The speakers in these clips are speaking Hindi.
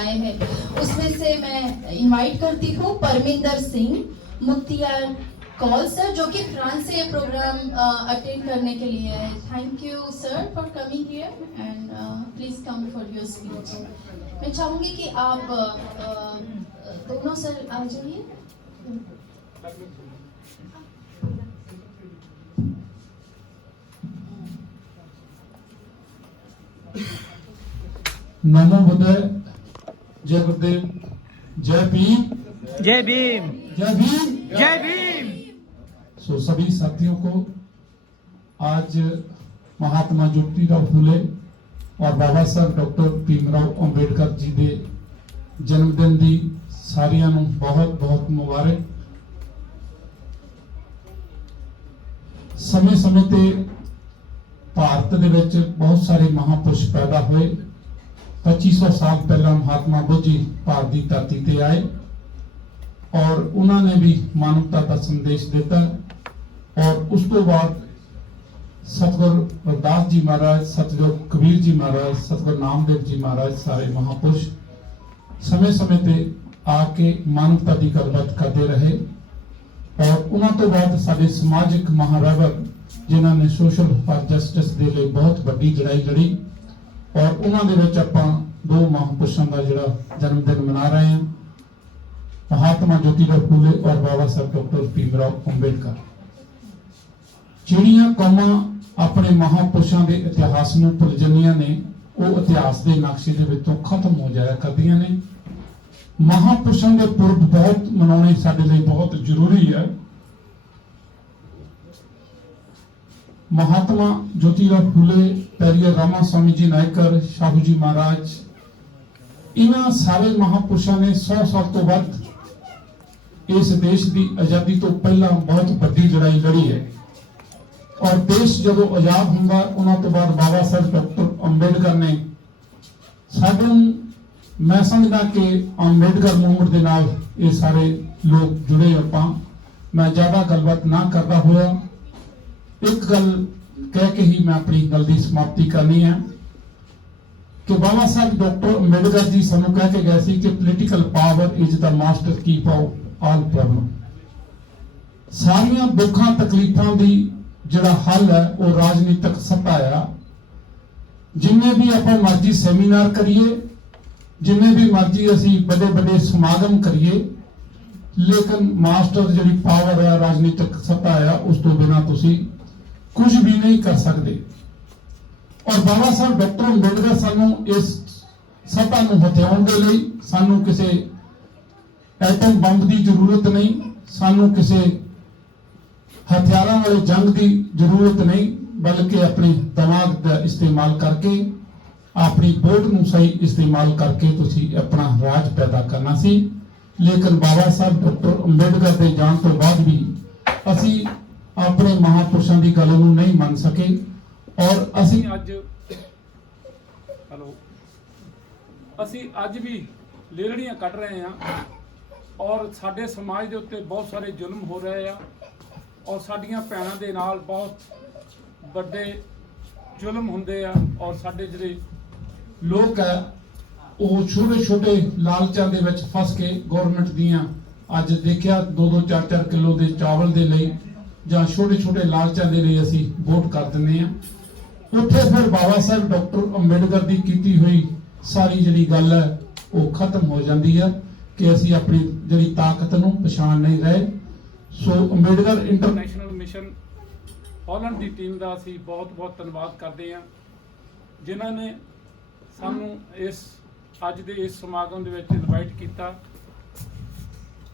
आए हैं, उसमें से मैं इनवाइट करती हूँ परमिंदर सिंह मुख्तियार कॉल सर, जो कि फ्रांस से ये प्रोग्राम अटेंड करने के लिए है। Thank you sir for coming here and please come for your speech. मैं चाहूँगी कि आप दोनों सर आ जाइए। नमो बुद्धाय, जय गुरुदेव, जय भीम, जय भीम, जय भीम, जय भीम। सो सभी साथियों को आज महात्मा ज्योतिराव फूले और बाबा साहब डॉक्टर भीमराव अंबेडकर जी के जन्मदिन की सारियां नूं बहुत बहुत मुबारक। समय समय ते भारत दे विच बहुत सारे महापुरुष पैदा हुए। 2500 साल पहला महात्मा बुद्ध जी भारत की धरती ते आए और उन्होंने भी मानवता का संदेश दिता और उस तो बाद सतगुरु रविदास जी महाराज, सतगुरु कबीर जी महाराज, सतगुरु नामदेव जी महाराज, सारे महापुरुष समय समय ते आके मानवता की गलबात करते रहे और उन्होंने तो बाद साडे समाजिक महारवर जिन्होंने सोशल फॉर जस्टिस के लिए बहुत बड़ी लड़ाई लड़ी और उन्होंने आपां दो महापुरुषों का जिहड़ा जन्मदिन मना रहे हैं, महात्मा ज्योतिराव फूले और बाबा साहब डॉक्टर भीमराव अंबेडकर। ਜਿਹੜੀਆਂ ਕੌਮਾਂ ਆਪਣੇ ਮਹਾਂਪੁਰਸ਼ਾਂ ਦੇ ਇਤਿਹਾਸ ਨੂੰ ਭੁੱਲ ਜਾਂਦੀਆਂ ਨੇ, ਉਹ ਇਤਿਹਾਸ ਦੇ ਨਕਸ਼ੇ ਦੇ ਵਿੱਚੋਂ ਖਤਮ ਹੋ ਜਾਇਆ ਕਰਦੀਆਂ ਨੇ। ਮਹਾਂਪੁਰਸ਼ਾਂ ਦੇ ਪੁਰਬ ਬਹੁਤ ਮਨਾਉਣੇ ਸਾਡੇ ਲਈ ਬਹੁਤ ਜ਼ਰੂਰੀ ਹੈ। महात्मा ज्योतिराव फूले, पेरियर रामास्वामी जी नायकर, शाहू जी महाराज, इन्हां सारे महापुरुषों ने 100 साल तो वध इस देश की आजादी तो पहला बहुत बड़ी लड़ाई लड़ी है और देश जदों आजाद हुंदा उन्हां तो बाद बाबा साहब डॉक्टर अंबेडकर ने साडे, मैं समझदा कि अंबेडकर मूवमेंट दे नाल ये सारे लोग जुड़े। आपां मैं ज़्यादा गलबात ना करदा होया एक गल कह के ही मैं अपनी गल की समाप्ति करनी है कि बाबा साहब डॉक्टर अंबेडकर जी सानू कह के गए सी कि political power is the master की ऑफ ऑल प्रॉब्लम। सारियां दुखों तकलीफों की जिहड़ा हल है वो राजनीतिक सत्ता है। जिन्ने भी आप मर्जी सैमीनार करिए, जिन्ने भी मर्जी असी बड़े बड़े समागम करिए, लेकिन मास्टर जिहड़ी पावर है, राजनीतिक सत्ता है, उस तो बिना तुसी कुछ भी नहीं कर सकते। और बाबा साहब डॉक्टर अंबेडकर सानू इस सत्ता नूं हथियाउण दे लई सानू किसी एटम बंब की जरूरत नहीं, सानू किसी हथियारों वाले जंग की जरूरत नहीं, बल्कि अपने दिमाग का इस्तेमाल करके अपनी वोट नूं सही इस्तेमाल करके तुसी अपना राज पैदा करना सी। लेकिन बाबा साहब डॉक्टर अंबेडकर के जान तो बाद भी असी अपने महापुरुषों की गल नूं नहीं मान सके और असी अज भी लेरड़ियां कट रहे हैं और साडे समाज के उत्ते बहुत सारे जुल्म हो रहे हैं और साडियां भैणां दे नाल बहुत बड़े जुल्म हुंदे आ और साडे जिहड़े लोग है वो छोटे छोटे लालचां दे विच फस के गौरमेंट दियां अज देखिया 2-2 4-4 किलो के चावल के लिए ਜਾਂ छोटे छोटे लालचां दे लिए असी वोट कर दिंदे आ। उत्थे फिर बाबा साहब डॉक्टर अंबेडकर की कीती हुई सारी जिहड़ी गल है वो खत्म हो जाती है कि असी अपनी जिहड़ी ताकत नूं पछाण नहीं रहे। सो अंबेडकर इंटरनेशनल मिशन हॉलैंड की टीम का असी बहुत बहुत धन्यवाद करते हैं जिन्हां ने सानू इस अज दे इस समागम दे विच इनवाइट किया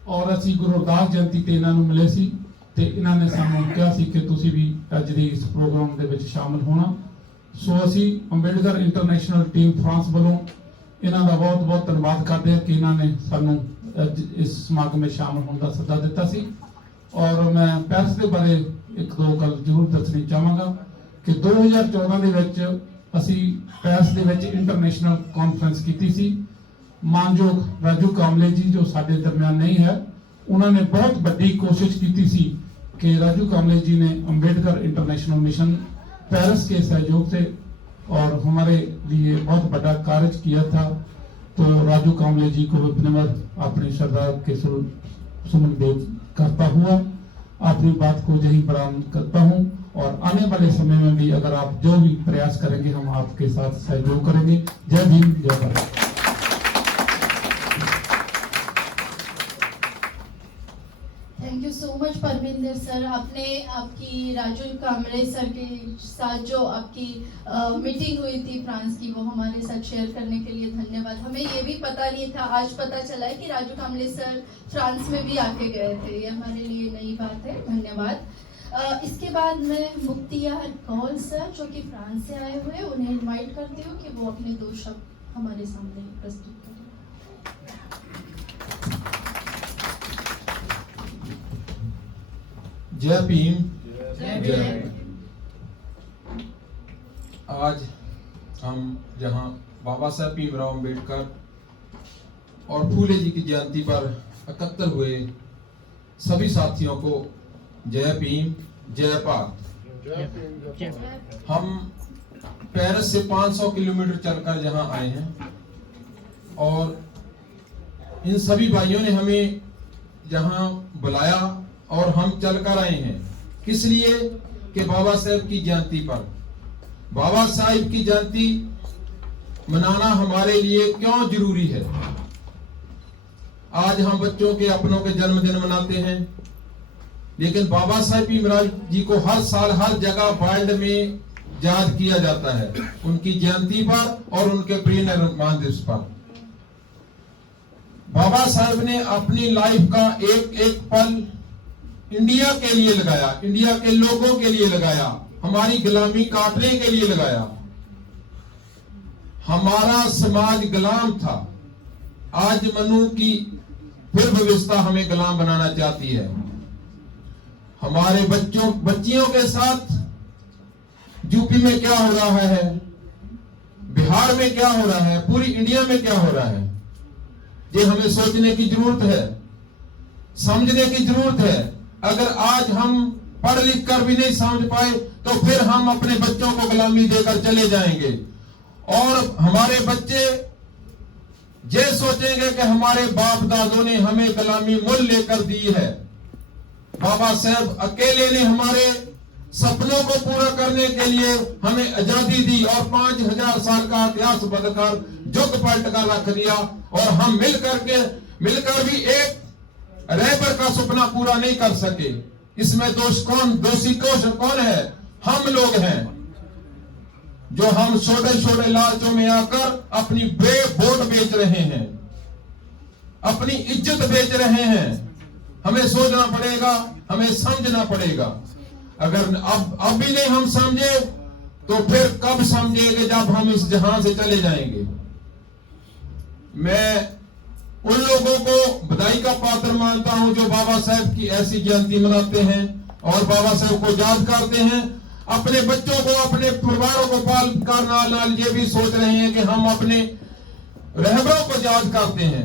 और असी गुरु रविदास जयंती ते इन्हां नूं मिले सी ते इन्होंने सानू कहा सी कि तुसी भी अज दी इस प्रोग्राम दे विच शामिल होना। सो असी अंबेडकर इंटरनेशनल टीम फ्रांस वालों इन्हां दा बहुत बहुत धन्यवाद करते हैं कि इन्होंने सानू इस समागम में शामिल होने का सद्दा दिता सी। और मैं पेरिस के बारे एक दो गल जरूर दसनी चाहांगा कि 2014 दे विच असी पेरिस दे विच इंटरनेशनल कॉन्फ्रेंस कीती सी। मानयोग राजू कामले जी जो साडे दरमियान नहीं है, उन्होंने बहुत बड़ी कोशिश की सी कि राजू कामले जी ने अंबेडकर इंटरनेशनल मिशन पेरिस के सहयोग से और हमारे लिए बहुत बड़ा कार्य किया था तो राजू कामले जी को विनम्र अपनी श्रद्धा के सुमन भेंट करता हुआ अपनी बात को यही बयान करता हूं। और आने वाले समय में भी अगर आप जो भी प्रयास करेंगे हम आपके साथ सहयोग करेंगे। जय भीम, जय Bharat. Thank you so much Parminder sir, आपने आपकी राजू कामरे सर के साथ जो आपकी मीटिंग हुई थी फ्रांस की वो हमारे साथ शेयर करने के लिए धन्यवाद। हमें ये भी पता नहीं था, आज पता चला है कि राजू कामरे सर फ्रांस में भी आके गए थे, ये हमारे लिए नई बात है, धन्यवाद। इसके बाद मैं मुख्तियार कौल सर जो कि फ्रांस से आए हुए, उन्हें इनवाइट करती हूँ कि वो अपने 2 शब्द हमारे सामने प्रस्तुत करें। जय भीम, जय। आज हम जहां बाबा साहब भीमराव अंबेडकर और फूले जी की जयंती पर एकत्र हुए सभी साथियों को जय भीम, जय भारत। हम पेरिस से 500 किलोमीटर चलकर जहां आए हैं और इन सभी भाइयों ने हमें जहां बुलाया और हम चलकर आए हैं, किस लिए कि बाबा साहब की जयंती पर। बाबा साहब की जयंती मनाना हमारे लिए क्यों जरूरी है। आज हम बच्चों के अपनों के जन्मदिन मनाते हैं, लेकिन बाबा साहब भीमराव जी को हर साल हर जगह वर्ल्ड में याद किया जाता है, उनकी जयंती पर और उनके परिनिर्वाण दिवस पर। बाबा साहब ने अपनी लाइफ का एक एक पल इंडिया के लिए लगाया, इंडिया के लोगों के लिए लगाया, हमारी गुलामी काटने के लिए लगाया। हमारा समाज गुलाम था, आज मनु की फिर व्यवस्था हमें गुलाम बनाना चाहती है। हमारे बच्चियों के साथ यूपी में क्या हो रहा है, बिहार में क्या हो रहा है, पूरी इंडिया में क्या हो रहा है, ये हमें सोचने की जरूरत है, समझने की जरूरत है। अगर आज हम पढ़ लिख कर भी नहीं समझ पाए तो फिर हम अपने बच्चों को गुलामी देकर चले जाएंगे और हमारे बच्चे ये सोचेंगे कि हमारे बाप दादों ने हमें गुलामी मूल लेकर दी है। बाबा साहब अकेले ने हमारे सपनों को पूरा करने के लिए हमें आजादी दी और 5000 साल का इतिहास बदलकर जुग पलट कर रख दिया और हम मिलकर भी एक रहबर का सपना पूरा नहीं कर सके। इसमें दोषी कौन है? हम लोग हैं, जो हम छोटे छोटे लालचों में आकर अपनी वोट बेच रहे हैं, अपनी इज्जत बेच रहे हैं। हमें सोचना पड़ेगा, हमें समझना पड़ेगा। अगर अब भी नहीं हम समझे तो फिर कब समझेंगे जब हम इस जहां से चले जाएंगे। मैं उन लोगों को बधाई का पात्र मानता हूं जो बाबा साहब की ऐसी जयंती मनाते हैं और बाबा साहब को याद करते हैं। अपने बच्चों को, अपने परिवारों को पाल कर नाल ये भी सोच रहे हैं कि हम अपने रहबरों को याद करते हैं।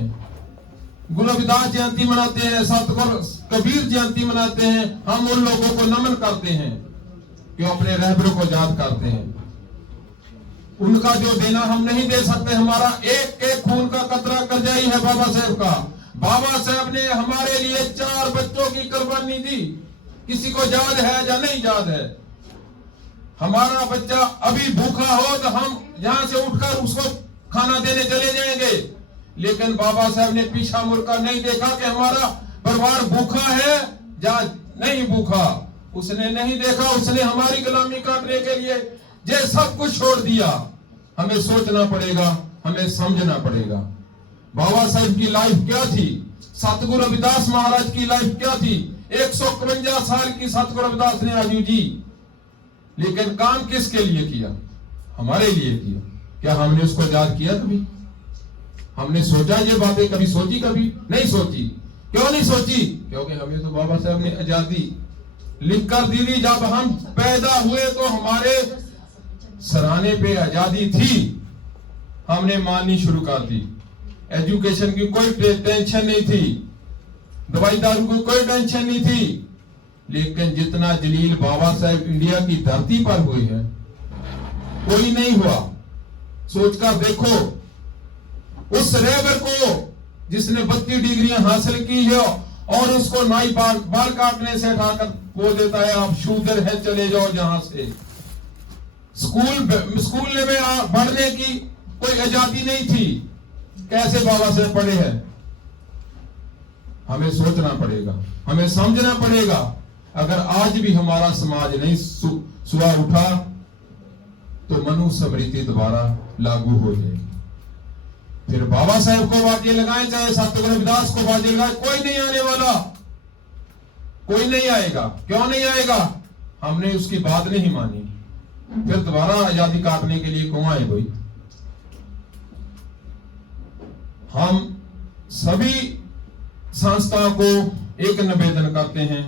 गुरु रविदास जयंती मनाते हैं, सतगुरु कबीर जयंती मनाते हैं। हम उन लोगों को नमन करते हैं कि अपने रहबरों को याद करते हैं। उनका जो देना हम नहीं दे सकते, हमारा एक एक खून का कतरा करजाई है बाबा साहब का। बाबा साहब ने हमारे लिए 4 बच्चों की कुर्बानी दी। किसी को याद है या नहीं याद है? हमारा बच्चा अभी भूखा हो तो हम यहां से उठकर उसको खाना देने चले जाएंगे, लेकिन बाबा साहब ने पीछा मुड़कर नहीं देखा कि हमारा परिवार भूखा है या नहीं भूखा। उसने नहीं देखा, उसने हमारी गुलामी काटने के लिए ये सब कुछ छोड़ दिया। हमें सोचना पड़ेगा, हमें समझना पड़ेगा। बाबा साहब की लाइफ क्या थी, सतगुरु रविदास महाराज की लाइफ क्या थी। 151 साल की सतगुरु रविदास ने आजू जी, लेकिन काम किसके लिए किया? हमारे लिए किया। क्या हमने उसको याद किया कभी? हमने सोचा ये बातें कभी सोची? कभी नहीं सोची। क्यों नहीं सोची? क्योंकि हमें तो बाबा साहब ने आजादी लिख कर दी थी। जब हम पैदा हुए तो हमारे सराहने पे आजादी थी, हमने माननी शुरू कर दी। एजुकेशन की कोई टेंशन नहीं थी, दवाई दारू की कोई टेंशन नहीं थी। लेकिन जितना जलील बाबा साहब इंडिया की धरती पर हुए हैं कोई नहीं हुआ। सोचकर देखो, उस रेबर को जिसने 32 डिग्रियां हासिल की है और उसको नाई बाल काटने से हटाकर बोल देता है आप शूदर है, चले जाओ जहां से। स्कूल में पढ़ने की कोई आजादी नहीं थी, कैसे बाबा साहब पढ़े हैं? हमें सोचना पड़ेगा, हमें समझना पड़ेगा। अगर आज भी हमारा समाज नहीं सुबह उठा तो मनुस्मृति दोबारा लागू हो जाएगी। फिर बाबा साहब को बाजी लगाएं, चाहे सतगुरु रविदास को बाजी लगाएं, कोई नहीं आने वाला, कोई नहीं आएगा। क्यों नहीं आएगा? हमने उसकी बात नहीं मानी, फिर दोबारा आजादी काटने के लिए कौन आए कोई? हम सभी संस्थाओं को एक निवेदन करते हैं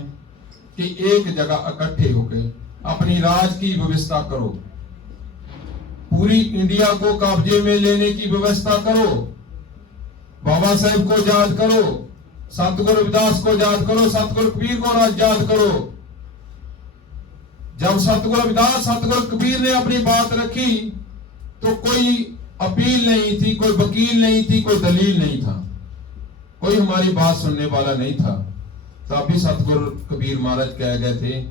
कि एक जगह इकट्ठे होकर अपनी राज की व्यवस्था करो, पूरी इंडिया को कब्जे में लेने की व्यवस्था करो, बाबा साहब को याद करो, सतगुरु रविदास को याद करो, सतगुरु कबीर को याद करो। जब सतगुरु रविदास सतगुरु कबीर ने अपनी बात रखी तो कोई अपील नहीं थी, कोई वकील नहीं थी, कोई दलील नहीं था, कोई हमारी बात सुनने वाला नहीं था। तब भी सतगुरु कबीर महाराज कह गए थे,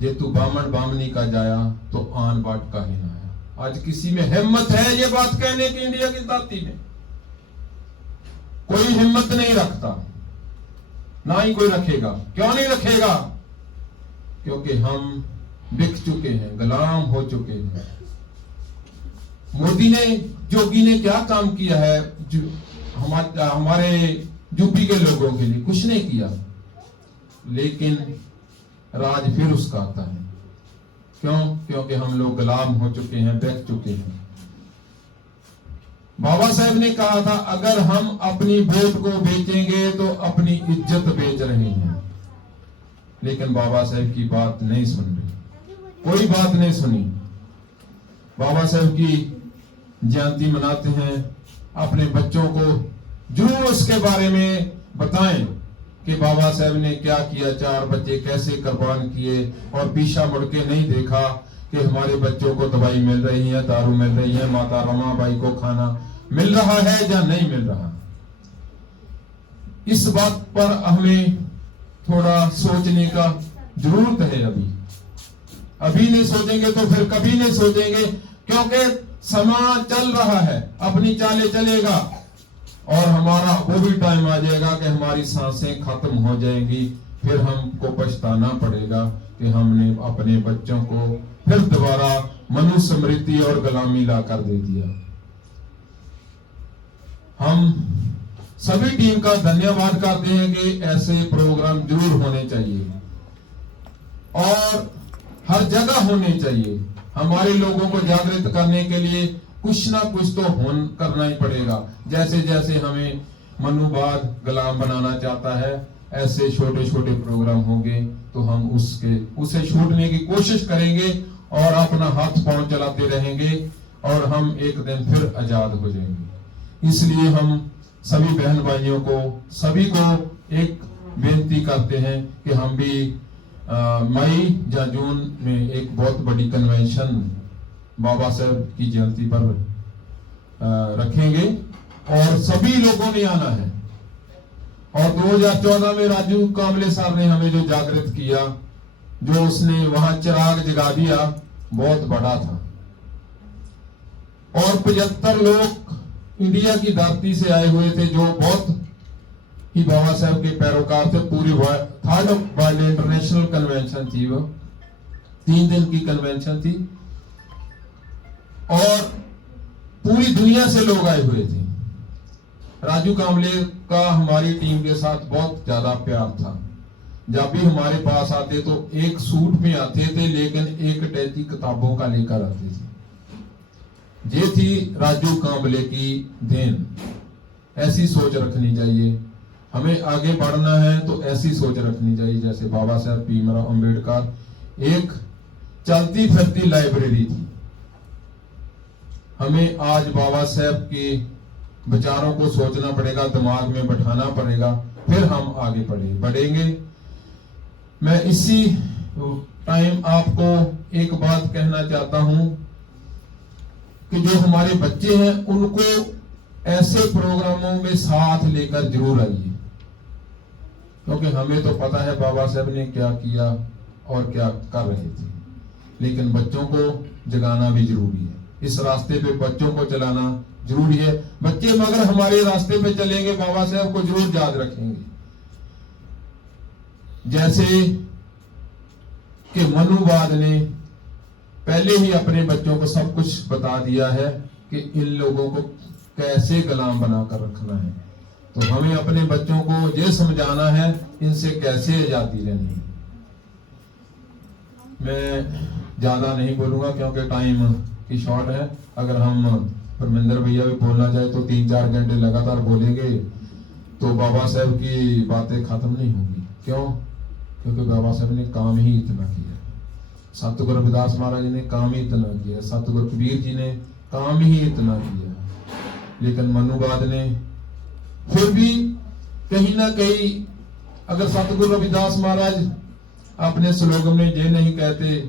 जे तू बामन बामनी का जाया तो आन बाट का ही ना आया। आज किसी में हिम्मत है ये बात कहने की? इंडिया की धरती में कोई हिम्मत नहीं रखता, ना ही कोई रखेगा। क्यों नहीं रखेगा? क्योंकि हम बिक चुके हैं, गुलाम हो चुके हैं। मोदी ने, जोगी ने क्या काम किया है हमारे यूपी के लोगों के लिए? कुछ नहीं किया, लेकिन राज फिर उसका आता है। क्यों? क्योंकि हम लोग गुलाम हो चुके हैं, बिक चुके हैं। बाबा साहब ने कहा था, अगर हम अपनी वोट को बेचेंगे तो अपनी इज्जत बेच रहे हैं। लेकिन बाबा साहब की बात नहीं सुन रहे, कोई बात नहीं सुनी। बाबा साहब की जयंती मनाते हैं, अपने बच्चों को जरूर उसके बारे में बताएं कि बाबा साहब ने क्या किया, 4 बच्चे कैसे कुर्बान किए, और पीछा मुड़ के नहीं देखा कि हमारे बच्चों को दवाई मिल रही है, दारू मिल रही है, माता रमाबाई को खाना मिल रहा है या नहीं मिल रहा। इस बात पर हमें थोड़ा सोचने का जरूरत है। अभी नहीं सोचेंगे तो फिर कभी नहीं सोचेंगे, क्योंकि समय चल रहा है, अपनी चालें चलेगा और हमारा वो भी टाइम आ जाएगा कि हमारी सांसें खत्म हो जाएंगी। फिर हमको पछताना पड़ेगा कि हमने अपने बच्चों को फिर दोबारा मनुस्मृति और गुलामी ला कर दे दिया। हम सभी टीम का धन्यवाद करते हैं कि ऐसे प्रोग्राम जरूर होने चाहिए और हर जगह होने चाहिए। हमारे लोगों को जागृत करने के लिए कुछ ना कुछ तो करना ही पड़ेगा। जैसे जैसे हमें मनुवाद गुलाम बनाना चाहता है, ऐसे छोटे छोटे प्रोग्राम होंगे तो हम उसे छूटने की कोशिश करेंगे और अपना हाथ पांव चलाते रहेंगे और हम एक दिन फिर आजाद हो जाएंगे। इसलिए हम सभी बहन भाइयों को, सभी को एक बेनती करते हैं कि हम भी मई या जून में एक बहुत बड़ी कन्वेंशन बाबा साहब की जयंती पर रखेंगे और सभी लोगों ने आना है। और 2014 में राजू कामले साहब ने हमें जो जागृत किया, जो उसने वहां चिराग जगा दिया, बहुत बड़ा था। और 75 लोग इंडिया की धरती से आए हुए थे जो बहुत ही बाबा साहब के पैरोकार थे। पूरी 3rd वर्ल्ड इंटरनेशनल कन्वेंशन थी, वो 3 दिन की कन्वेंशन थी और पूरी दुनिया से लोग आए हुए थे। राजू कामले का हमारी टीम के साथ बहुत ज्यादा प्यार था। जब भी हमारे पास आते तो एक सूट में आते थे, लेकिन एक टैची किताबों का लेकर आते थे। ये थी राजू कामले की देन। ऐसी सोच रखनी चाहिए, हमें आगे बढ़ना है तो ऐसी सोच रखनी चाहिए। जैसे बाबा साहब भीमराव अंबेडकर एक चलती फिरती लाइब्रेरी थी। हमें आज बाबा साहब के विचारों को सोचना पड़ेगा, दिमाग में बैठाना पड़ेगा, फिर हम आगे बढ़ेंगे। मैं इसी टाइम आपको एक बात कहना चाहता हूं कि जो हमारे बच्चे हैं उनको ऐसे प्रोग्रामों में साथ लेकर जरूर आइए, क्योंकि हमें तो पता है बाबा साहब ने क्या किया और क्या कर रहे थे, लेकिन बच्चों को जगाना भी जरूरी है। इस रास्ते पे बच्चों को चलाना जरूरी है। बच्चे मगर हमारे रास्ते पे चलेंगे, बाबा साहब को जरूर याद रखेंगे। जैसे कि मनुवाद ने पहले ही अपने बच्चों को सब कुछ बता दिया है कि इन लोगों को कैसे गुलाम बनाकर रखना है, तो हमें अपने बच्चों को ये समझाना है इनसे कैसे आजादी लेनी है। मैं ज्यादा नहीं बोलूंगा क्योंकि टाइम की शॉर्ट है। अगर हम परमिंदर भैया भी बोलना चाहे तो 3-4 घंटे लगातार बोलेंगे तो बाबा साहब की बातें खत्म नहीं होगी। क्यों? क्योंकि बाबा साहब ने काम ही इतना किया। सतगुरु रविदास महाराज जी ने काम ही इतना किया, सतगुरु कबीर जी ने काम ही इतना किया, लेकिन मनुवाद ने फिर भी कहीं ना कहीं, अगर सतगुरु रविदास महाराज अपने स्लोगन में ये नहीं कहते,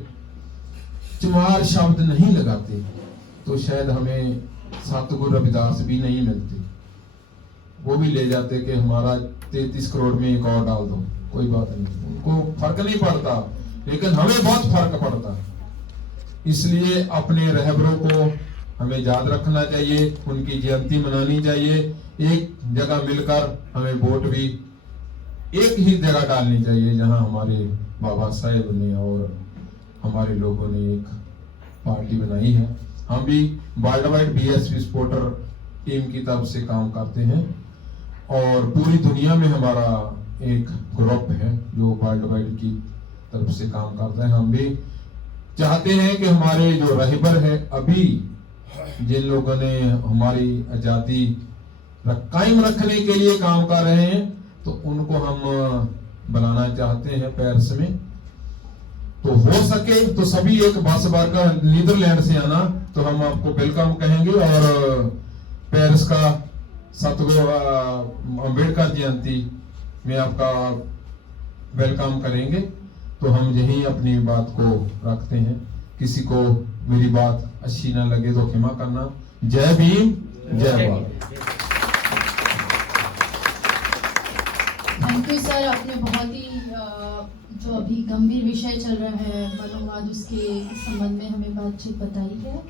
चमार शब्द नहीं लगाते, तो शायद हमें सतगुरु रविदास भी नहीं मिलते। वो भी ले जाते कि हमारा 33 करोड़ में एक और डाल दो, कोई बात नहीं, उनको फर्क नहीं पड़ता, लेकिन हमें बहुत फर्क पड़ता। इसलिए अपने रहबरों को हमें याद रखना चाहिए, उनकी जयंती मनानी चाहिए। एक जगह मिलकर हमें वोट भी एक ही जगह डालनी चाहिए जहां हमारे बाबा साहेब ने और हमारे लोगों ने एक पार्टी बनाई है। हम भी world wide BSP supporter team की तरफ से काम करते हैं और पूरी दुनिया में हमारा एक ग्रुप है जो वर्ल्ड वाइड की तरफ से काम करता है। हम भी चाहते हैं कि हमारे जो रहबर है, अभी जिन लोगों ने हमारी आजादी कायम रखने के लिए काम कर रहे हैं, तो उनको हम बनाना चाहते हैं पेरिस में। तो हो सके तो सभी एक बस वर्ग नीदरलैंड से आना, तो हम आपको वेलकम कहेंगे और पेरिस का सतगुरु अम्बेडकर जयंती में आपका वेलकम करेंगे। तो हम यही अपनी बात को रखते हैं। किसी को मेरी बात अच्छी ना लगे तो क्षमा करना। जय भीम, जय भारत। थैंक यू सर, आपने बहुत ही जो अभी गंभीर विषय चल रहा है मनुवाद, उसके संबंध में हमें बातचीत बताई है।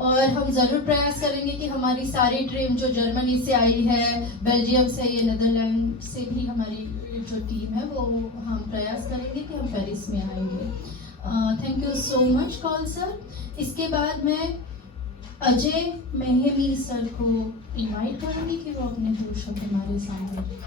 और हम ज़रूर प्रयास करेंगे कि हमारी सारी टीम जो जर्मनी से आई है, बेल्जियम से, ये नीदरलैंड से भी हमारी जो टीम है वो हम प्रयास करेंगे कि हम पेरिस में आएंगे। Thank you so much call sir. इसके बाद मैं अजय मेहमी सर को इनवाइट करूंगी कि वो अपने दो शब्द हमारे सामने।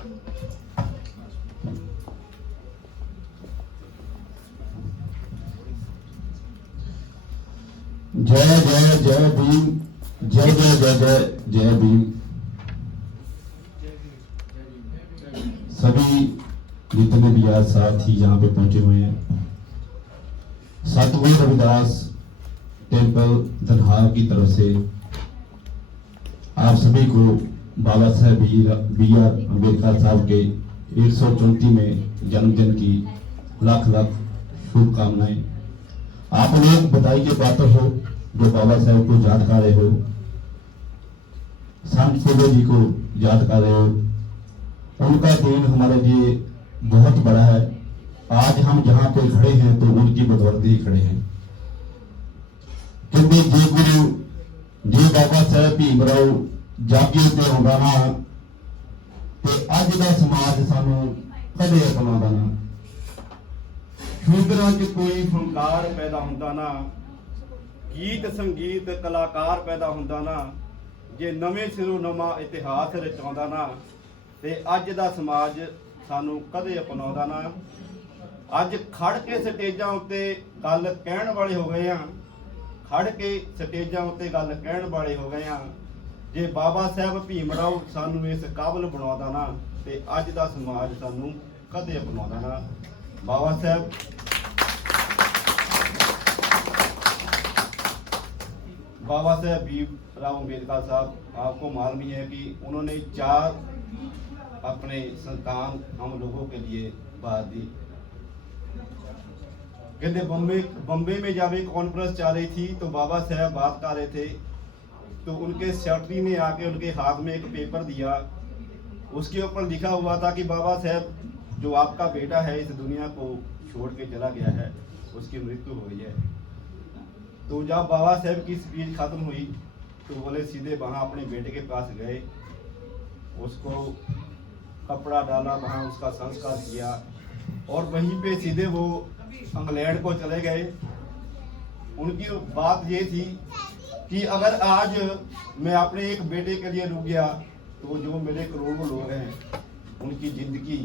जय जय जय भीम, जय जय जय जय जय भीम। सभी जितने भी आज साथी यहाँ पे पहुंचे हुए हैं, सतगुरु रविदास टेम्पल धनहार की तरफ से आप सभी को बाबा साहेब बी आर अम्बेडकर साहब के 134वें जन्मदिन की लाख लाख शुभकामनाएं। आप लोग बधाई के पात्र हो जो बाबा साहेब को याद कर रहे हो, संत फूले जी को याद कर रहे हो। उनका दिन हमारे लिए बहुत बड़ा है। आज हम जहाँ पे खड़े हैं तो उनकी बदौलत ही खड़े हैं, क्योंकि जे गुरु जे बाबा साहेब भीमराव जागे ते होगा ना, ते अज का समाज सानू कदे अपनादा ना। शूदरां च कोई फनकार पैदा हुंदा ना, गीत संगीत कलाकार पैदा हुंदा ना, जे नवें सिरों नवां इतिहास रचाउंदा ना, ते अज दा समाज सानू कदे अपनाउंदा ना। अज खड़ के स्टेजां उत्ते गल कहण वाले हो गए हैं, खड़ के स्टेजां उत्ते गल कहण वाले हो गए हैं। जे बाबा साहब भीमराव सानू इस काबल बनाउंदा ना, ते अज दा समाज सानू कदे अपनाउंदा ना। बाबा साहब भीमराव अम्बेडकर साहब, आपको मालूम ही है कि उन्होंने 4 अपने संतान हम लोगों के लिए बात दी। कहते बम्बे में जब एक कॉन्फ्रेंस चल रही थी तो बाबा साहब बात कर रहे थे तो उनके सेक्रेटरी ने आके उनके हाथ में एक पेपर दिया, उसके ऊपर लिखा हुआ था कि बाबा साहब जो आपका बेटा है इस दुनिया को छोड़ के चला गया है, उसकी मृत्यु हो गई है। तो जब बाबा साहब की स्पीच खत्म हुई तो बोले सीधे वहाँ अपने बेटे के पास गए, उसको कपड़ा डाला, वहाँ उसका संस्कार किया और वहीं पे सीधे वो इंग्लैंड को चले गए। उनकी बात ये थी कि अगर आज मैं अपने एक बेटे के लिए रुक गया तो जो मेरे करोड़ों लोग हैं उनकी जिंदगी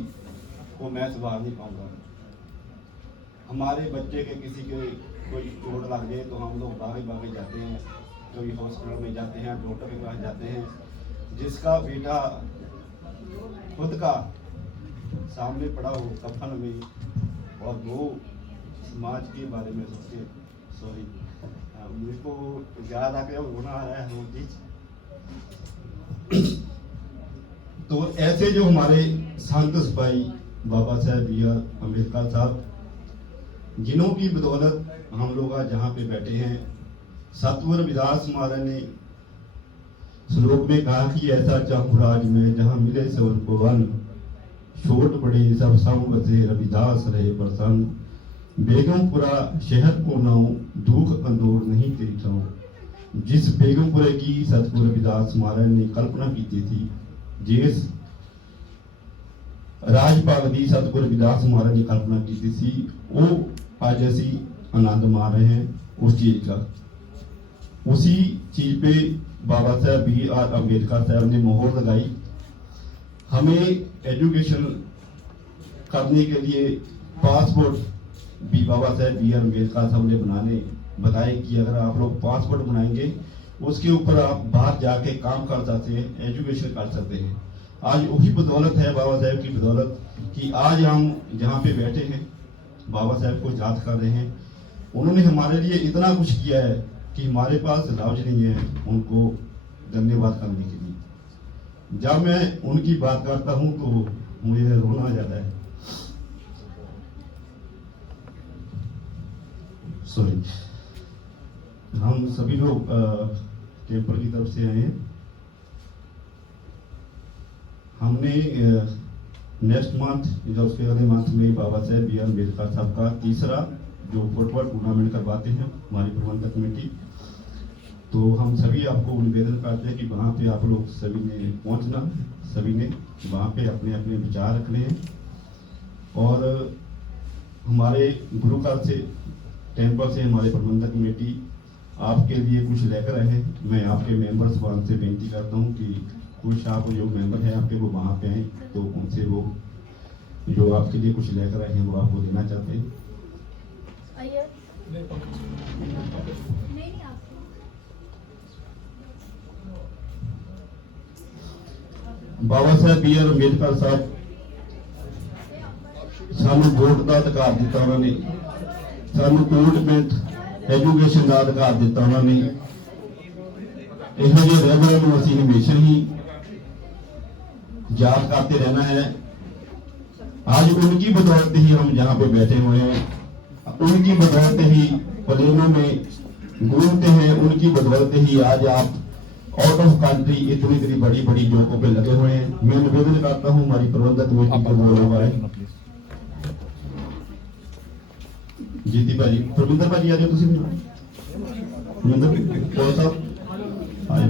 को मैं सुधार नहीं पाऊंगा। हमारे बच्चे के किसी के कोई चोट लग जाए तो हम लोग भागे भागे जाते हैं, कोई हॉस्पिटल में जाते हैं, डॉक्टर के पास जाते हैं। जिसका बेटा खुद का सामने पड़ा हो कफन में और वो समाज के बारे में सोचे, सॉरी मेरे को याद आके अब रोना आ रहा है वो चीज। तो ऐसे जो हमारे संत सिपाही बाबा साहब बी.आर. अम्बेडकर साहब, जिन्हों की बदौलत हम लोग आज जहाँ पे बैठे हैं। सतगुरु रविदास महाराज ने श्लोक में कहा कि ऐसा चाहूँ राज में जहाँ मिले सवन को वन, छोट बड़े सब सम बसे रविदास रहे प्रसन्न, बेगमपुरा शहर को नाऊ दुख अंदोर नहीं तेरी ठाऊं। जिस बेगमपुरे की सतगुरु रविदास महाराज ने कल्पना की थी, जिस राजपाल की सतगुरु रविदास महाराज ने कल्पना की थी, वो आज ऐसी आनंद मार रहे हैं उस चीज का। उसी चीज पे बाबा साहब बी.आर. अम्बेडकर साहब ने मोहर लगाई। हमें एजुकेशन करने के लिए पासपोर्ट भी बाबा साहब बी.आर. अम्बेडकर साहब ने बनाने बताए कि अगर आप लोग पासपोर्ट बनाएंगे उसके ऊपर आप बाहर जाके काम कर सकते हैं, एजुकेशन कर सकते हैं। आज वही बदौलत है बाबा साहब की बदौलत कि आज हम जहाँ पे बैठे हैं बाबा साहब को याद कर रहे हैं। उन्होंने हमारे लिए इतना कुछ किया है कि हमारे पास लफ्ज नहीं है उनको धन्यवाद करने के लिए। जब मैं उनकी बात करता हूँ तो मुझे रोना आ जाता है। सॉरी, हम सभी लोग टेम्पल की तरफ से आए हैं। हमने नेक्स्ट मंथ या उसके अगले मंथ में बाबा साहब बी.आर. अम्बेडकर साहब का तीसरा जो फुटबॉल टूर्नामेंट करवाते हैं हमारी प्रबंधक कमेटी, तो हम सभी आपको निवेदन करते हैं कि वहाँ पे आप लोग सभी ने पहुँचना, सभी ने वहाँ पे अपने अपने विचार रखने हैं। और हमारे गुरु घर से टेम्पल से हमारे प्रबंधक कमेटी आपके लिए कुछ लेकर आए हैं। मैं आपके मेंबर्स वन से बेनती करता हूँ कि कुछ आप जो मेंबर हैं आपके वो वहाँ पे आए, तो उनसे वो जो आपके लिए कुछ लेकर आए हैं वो आपको देना चाहते हैं। बाबा साहब बी.आर. अम्बेडकर साहब सानू वोट का अधिकार दिता, उन्होंने सानू कमिटमेंट एजुकेशन का अधिकार दिता। उन्होंने यहो ਜਿਹੇ ਰਹਿਬਰਾਂ ਨੂੰ ਅਸੀਂ हमेशा ही याद करते रहना है। आज उनकी बदौलत ही हम यहाँ पे बैठे हुए हैं, उनकी बदौलत ही प्लेनों में घूमते हैं, उनकी बदौलत ही आज आप आउट ऑफ कंट्री इतनी बड़ी बड़ी जॉबों पे लगे हुए हैं। मैं निवेदन करता हूँ हमारी प्रबंधक कमेटी को बोलने वाले जीती भाजी, प्रबंधक भाजी आ जाओ, तुम प्रबंधक कौन साहब आए।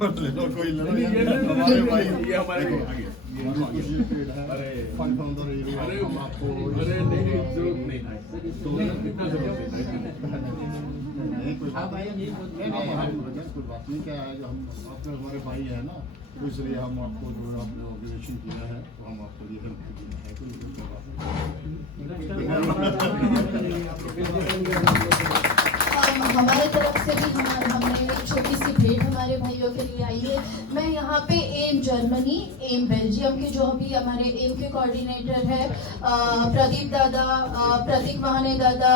कोई हमारे भाई ये हमारे अरे हम आपको नहीं जरूरत नहीं है तो कितना जरूरत नहीं कोई बात नहीं। क्या है जो हम आपके हमारे भाई है ना, तो इसलिए हम आपको जो आपने ऑब्जर्वेशन किया है तो हम आपको ये हेल्प हमारे तरफ से भी हमने एक छोटी सी भेंट हमारे भाइयों के लिए आई है। मैं यहाँ पे एम जर्मनी, एम बेल्जियम के जो अभी हमारे एम के कोऑर्डिनेटर है प्रदीप दादा, प्रतीक महाने दादा,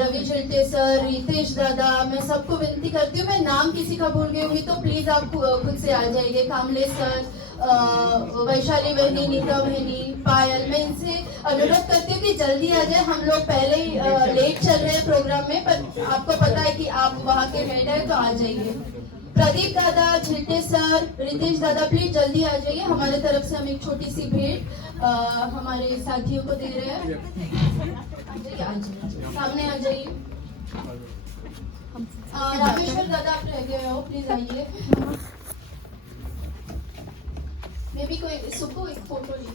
रवि चिल्टे सर, रितेश दादा, मैं सबको विनती करती हूँ, मैं नाम किसी का भूल गई हुई तो प्लीज आप खुद से आ जाइए। कामले सर, वैशाली बहनी, नीता बहनी, पायल, मैं इनसे अनुरोध करती हूँ कि जल्दी आ जाए। हम लोग पहले ही लेट चल रहे हैं प्रोग्राम में, पर आपको पता है कि आप वहाँ के हेड है तो आ जाइए। प्रदीप दादा, झिल्टे सर, रितेश दादा, प्लीज जल्दी आ जाइए। हमारे तरफ से हम एक छोटी सी भेंट हमारे साथियों को दे रहे हैं। आ जाइए, सामने आ जाइए। रामेश्वर दादा आप रह गए हो, प्लीज आइए। मे भी कोई सुबह एक फोटो ले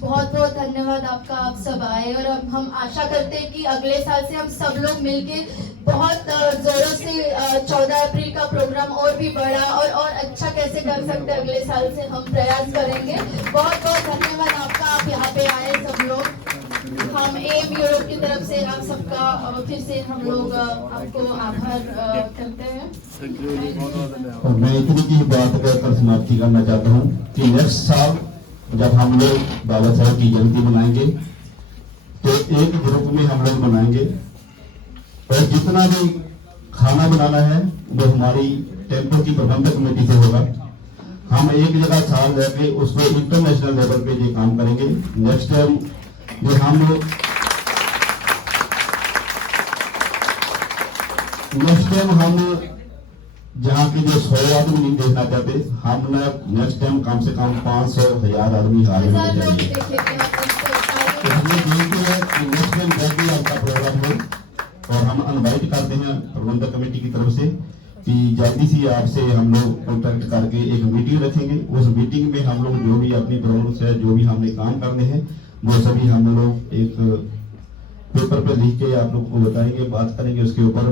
बहुत बहुत धन्यवाद आपका, आप सब आए। और अब हम आशा करते हैं कि अगले साल से हम सब लोग मिलके बहुत जोरों से 14 अप्रैल का प्रोग्राम और भी बड़ा और अच्छा कैसे कर सकते हैं, अगले साल से हम प्रयास करेंगे। बहुत बहुत धन्यवाद आपका, आप यहाँ पे आए सब लोग। हम एम यूरोप की तरफ से आप सबका फिर से हम लोग आपको आभार करते हैं। और मैं इतनी की बात कहकर समाप्ति करना चाहता हूँ कि नेक्स्ट साल जब हम लोग बाबा साहब की जयंती मनाएंगे तो एक ग्रुप में हम लोग मनाएंगे, और जितना भी खाना बनाना है वो हमारी टेम्पो की प्रबंधक कमेटी से होगा। हम एक जगह साल लेके उसको इंटरनेशनल लेवल पे ये काम करेंगे। नेक्स्ट टाइम जो हम जहाँ के जो 100 आदमी नहीं देखना चाहते, हम नेक्स्ट टाइम कम से कम 500,000 आदमी हाजिर होने चाहिए। तो हमें देखते हैं कि नेक्स्ट टाइम जब भी आपका प्रोग्राम हो, और हम इनवाइट करते हैं प्रबंधक कमेटी की तरफ से कि जल्दी से आपसे हम लोग कॉन्टेक्ट करके एक मीटिंग रखेंगे। उस मीटिंग में हम लोग जो भी अपनी प्रॉब्लम्स है, जो भी हमने काम करने हैं, वो सभी हम लोग एक पेपर पे लिख के आप लोग को बताएंगे, बात करेंगे उसके ऊपर।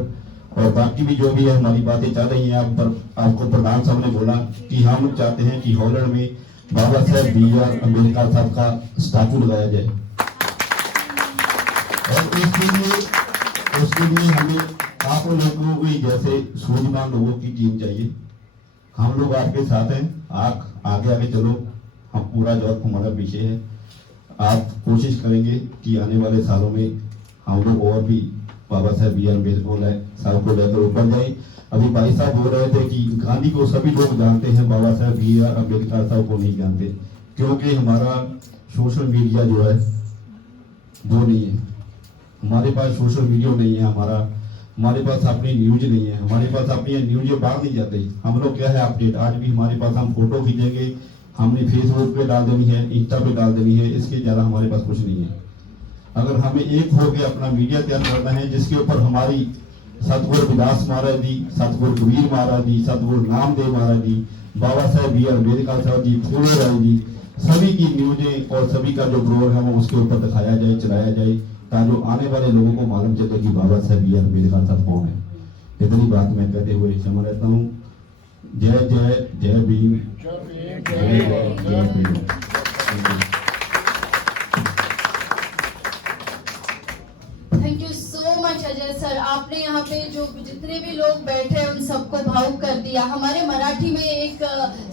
और बाकी भी जो भी है हमारी बातें चल रही हैं, आपको प्रधान साहब ने बोला कि हम चाहते हैं कि हॉलैंड में बाबा साहब B.R. अम्बेडकर साहब का स्टैचू लगाया जाए, और उसके लिए हमें आप लोगों की जैसे सूझवान लोगों की टीम चाहिए। हम लोग आपके साथ हैं, आप आगे चलो, हम पूरा जॉब हमारा पीछे है। आप कोशिश करेंगे कि आने वाले सालों में हम लोग और भी बाबा साहब B.R. अम्बेडकर साहब को लेकर ऊपर जाए। अभी भाई साहब बोल रहे थे कि गांधी को सभी लोग जानते हैं, बाबा साहब B.R. अम्बेडकर साहब को नहीं जानते, क्योंकि हमारा सोशल मीडिया जो है वो नहीं है। हमारे पास सोशल मीडिया नहीं है, हमारे पास अपनी न्यूज नहीं है, हमारे पास अपनी न्यूज बाहर नहीं जाती। हम लोग क्या है अपडेट, आज भी हमारे पास हम फोटो खींचेंगे, हमने फेसबुक पे डाल देनी है, इंस्टा पे डाल देनी है, इसके ज़्यादा हमारे पास कुछ नहीं है। अगर हमें एक होकर अपना मीडिया तैयार करना है जिसके ऊपर हमारी सतगुरु विलास महाराज जी, सतगुरु कबीर महाराज जी, सतगुरु नामदेव महाराज जी, बाबा साहब B.R. अम्बेडकर साहब जी, फूले राय जी, सभी की न्यूजें और सभी का जो प्रोग्राम है उसके ऊपर दिखाया जाए, चलाया जाए, ताकि आने वाले लोगों को मालूम चले कि बाबा साहब B.R. अम्बेडकर साहब कौन है। इतनी बात मैं कहते हुए क्षमा रहता हूँ। जय जय जय भीम, जय Bhim. Thank you so much Ajay sir, आपने यहाँ पे जो जितने भी लोग बैठे हैं उन सबको भावुक कर दिया। हमारे मराठी में एक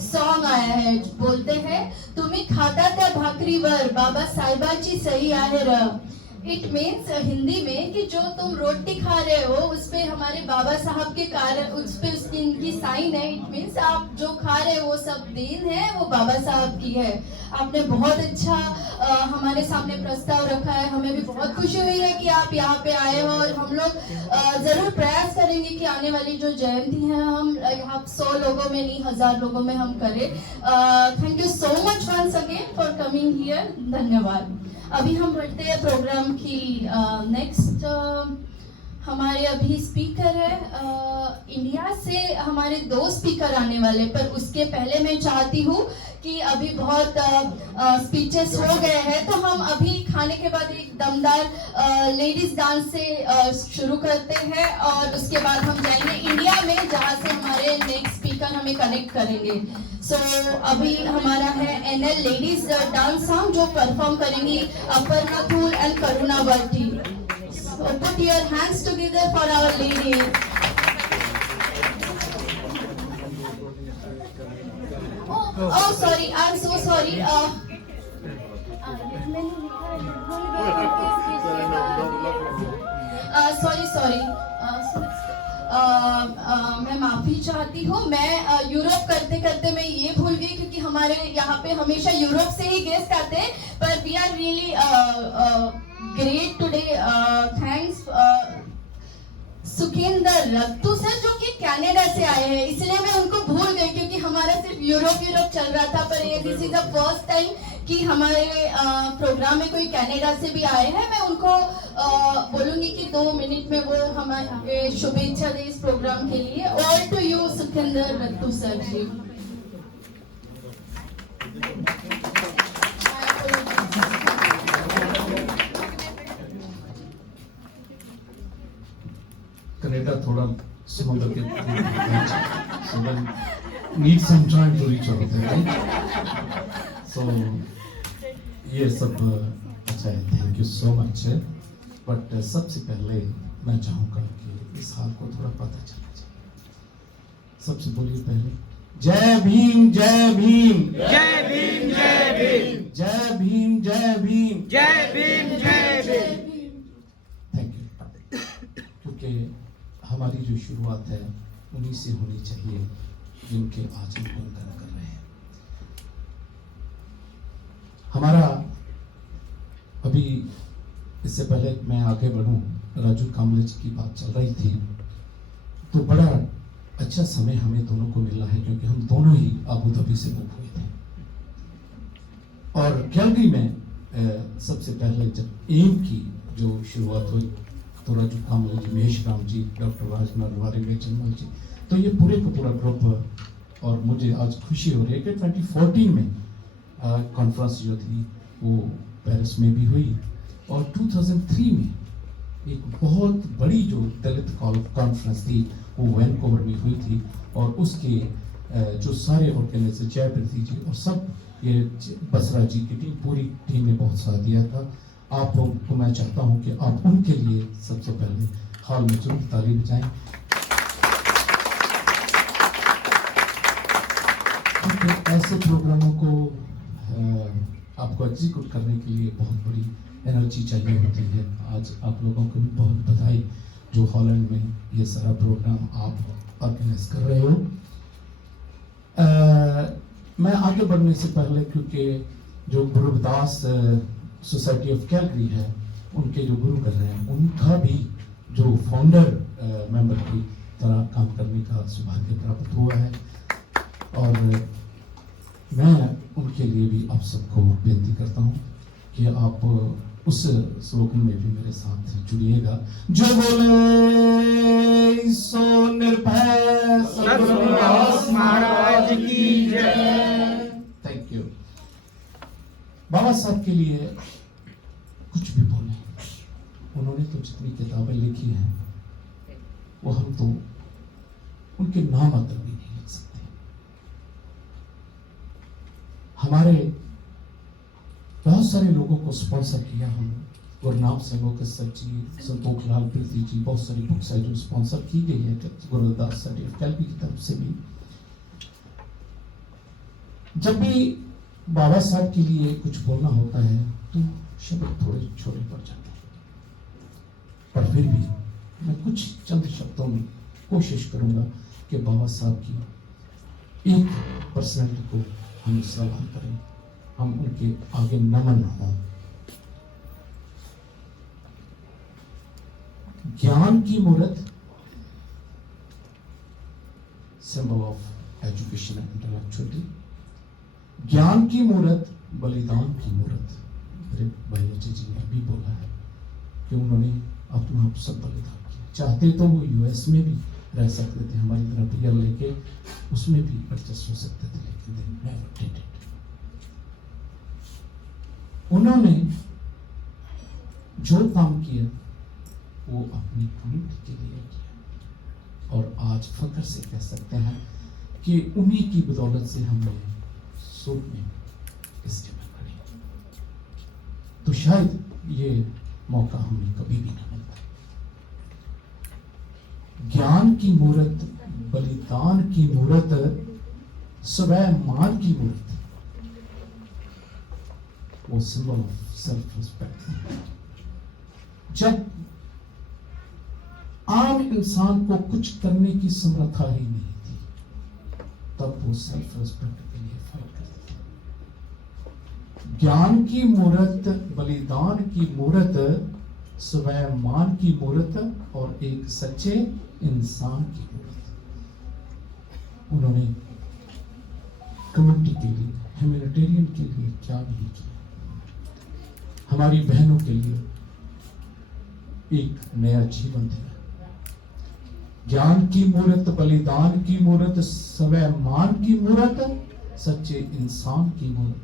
सॉन्ग आया है, बोलते हैं तुम्ही खाता त्या भाकरीवर बाबा साहेबाची सही आहे र। इट मीन्स हिंदी में कि जो तुम रोटी खा रहे हो उस पे हमारे बाबा साहब के कारण उस पे उसकी इनकी साइन है। इट मीन्स आप जो खा रहे हो वो सब देन है, वो बाबा साहब की है। आपने बहुत अच्छा हमारे सामने प्रस्ताव रखा है, हमें भी बहुत खुशी हुई है कि आप यहाँ पे आए हो। और हम लोग जरूर प्रयास करेंगे कि आने वाली जो जयंती है हम यहाँ 100 लोगों में नहीं 1000 लोगों में हम करें। Thank you so much once again for coming here, धन्यवाद। अभी हम बढ़ते हैं प्रोग्राम की नेक्स्ट। हमारे अभी स्पीकर है इंडिया से, हमारे 2 स्पीकर आने वाले, पर उसके पहले मैं चाहती हूँ कि अभी बहुत स्पीचेस हो गए हैं, तो हम अभी खाने के बाद एक दमदार लेडीज डांस से शुरू करते हैं, और उसके बाद हम जाएंगे इंडिया में जहाँ से हमारे नेक्स्ट स्पीकर हमें कनेक्ट करेंगे। सो अभी हमारा है NL लेडीज डांस सॉन्ग जो परफॉर्म करेंगी Aparna Phool and Karuna Varti. So put your hands together for our ladies. Oh, sorry, I'm so sorry. Sorry, मैं माफी चाहती हूँ। मैं यूरोप करते करते मैं ये भूल गई, क्योंकि हमारे यहाँ पे हमेशा यूरोप से ही गेस्ट आते हैं, पर we are really great today. Thanks Sukhinder Rattu sir, जो कि कनाडा से आए हैं, इसलिए मैं उनको भूल गई क्योंकि हमारा सिर्फ यूरोप चल रहा था। पर ये this is the first time कि हमारे प्रोग्राम में कोई कनाडा से भी आए हैं। मैं उनको बोलूंगी कि 2 मिनट में वो हमारे शुभेच्छा दे इस प्रोग्राम के लिए। All to you Sukhinder Rattu sir ji. Canada थोड़ा समुद्र के need some time to reach out there, so ये सब अच्छा है। Thank you so much. But सबसे पहले मैं चाहूँगा कि इस हाल को थोड़ा पता चलना चाहिए। सबसे बोलिए पहले जय भीम जय भीम जय भीम जय भीम जय भीम जय भीम जय भीम जय भीम। Thank you. क्योंकि हमारी जो शुरुआत है उन्हीं से होनी चाहिए जिनके आज हम गुणगान कर रहे हैं। हमारा अभी इससे पहले मैं आगे बढ़ूं, राजू कामले जी की बात चल रही थी, तो बड़ा अच्छा समय हमें दोनों को मिला है, क्योंकि हम दोनों ही आबू धाबी से मूव हुए थे। और कैलगरी में सबसे पहले जब एम की जो शुरुआत हुई तो राजू कामले जी, महेश राम जी, डॉक्टर राजनाथ वारिंगे जमवाल जी, तो ये पूरे का पूरा ग्रुप। और मुझे आज खुशी हो रही है कि 2014 में कॉन्फ्रेंस जो थी वो पेरिस में भी हुई, और 2003 में एक बहुत बड़ी जो दलित कॉन्फ्रेंस थी वो वैनकूवर में हुई थी। और उसके जो सारे ऑर्गेनाइजर, जयप्रति जी और सब, ये बसरा जी की टीम, पूरी टीम ने बहुत साथ दिया था। आपको मैं चाहता हूं कि आप उनके लिए सबसे पहले हाल में जरूर ताली बजाएं। ऐसे प्रोग्रामों को आपको एग्जीक्यूट करने के लिए बहुत बड़ी एनर्जी चाहिए होती है। आज आप लोगों को भी बहुत बधाई जो हॉलैंड में ये सारा प्रोग्राम आप ऑर्गेनाइज कर रहे हो। मैं आगे बढ़ने से पहले, क्योंकि जो गुरुदास सोसाइटी ऑफ कैलगरी है, उनके जो गुरु कर रहे हैं, उनका भी जो फाउंडर मेंबर की तरह काम करने का सौभाग्य प्राप्त हुआ है। और मैं उनके लिए भी आप सबको बेनती करता हूँ कि आप उस स्लोगन में भी मेरे साथ जुड़िएगा। जो बोले सो निर्भय सतगुरुदास महाराज की जय। Thank you. बाबा साहब के लिए कुछ भी बोले, उन्होंने तो जितनी किताबें लिखी हैं वो हम तो उनके नाम अतर भी नहीं लिख सकते। हमारे बहुत सारे लोगों को स्पॉन्सर किया हम, गुरनाम सिंह सर जी, संतोख लाल प्रीति जी, बहुत सारी बुक्स है जो स्पॉन्सर की गई है गुरुदास सोसाइटी ऑफ कैलगरी की तरफ से भी। जब भी बाबा साहब के लिए कुछ बोलना होता है तो शब्द थोड़े छोटे पड़ जाते हैं, पर फिर भी मैं कुछ चंद शब्दों में कोशिश करूंगा कि बाबा साहब की 1% को हम सलाह करें, हम उनके आगे नमन हों। ज्ञान की मूर्त, symbol of education and intellectuality. ज्ञान की मूर्त, बलिदान की मूर्त। मेरे भाई अजय जी ने भी बोला है कि उन्होंने अपना आप सब बलिदान किया। चाहते तो वो यूएस में भी रह सकते थे, हमारी तरह पीआर लेके उसमें भी एडजस्ट हो सकते थे, लेकिन they never did it। उन्होंने जो काम किया वो अपनी कम्युनिटी के लिए किया, और आज फख्र से कह सकते हैं कि उन्हीं की बदौलत से हमने सूट में इस जगह खड़े, तो शायद ये मौका हमें कभी भी ना मिलता। ज्ञान की मूर्त, बलिदान की मूर्त, स्वाभिमान की मूर्त, वो सिंबल ऑफ सेल्फ रिस्पेक्ट। जब आम इंसान को कुछ करने की समर्था ही नहीं थी, तब वो सेल्फ रिस्पेक्ट के लिए फाइट करते थे। ज्ञान की मूर्त, बलिदान की मूर्त, स्वाभिमान की मूर्त और एक सच्चे इंसान की मूर्त। उन्होंने कम्युनिटी के लिए, ह्यूमैनिटेरियन के लिए क्या नहीं किया। हमारी बहनों के लिए एक नया जीवन दिया। ज्ञान की मूर्त, बलिदान की मूर्त, स्वाभिमान की मूर्त, सच्चे इंसान की मूर्त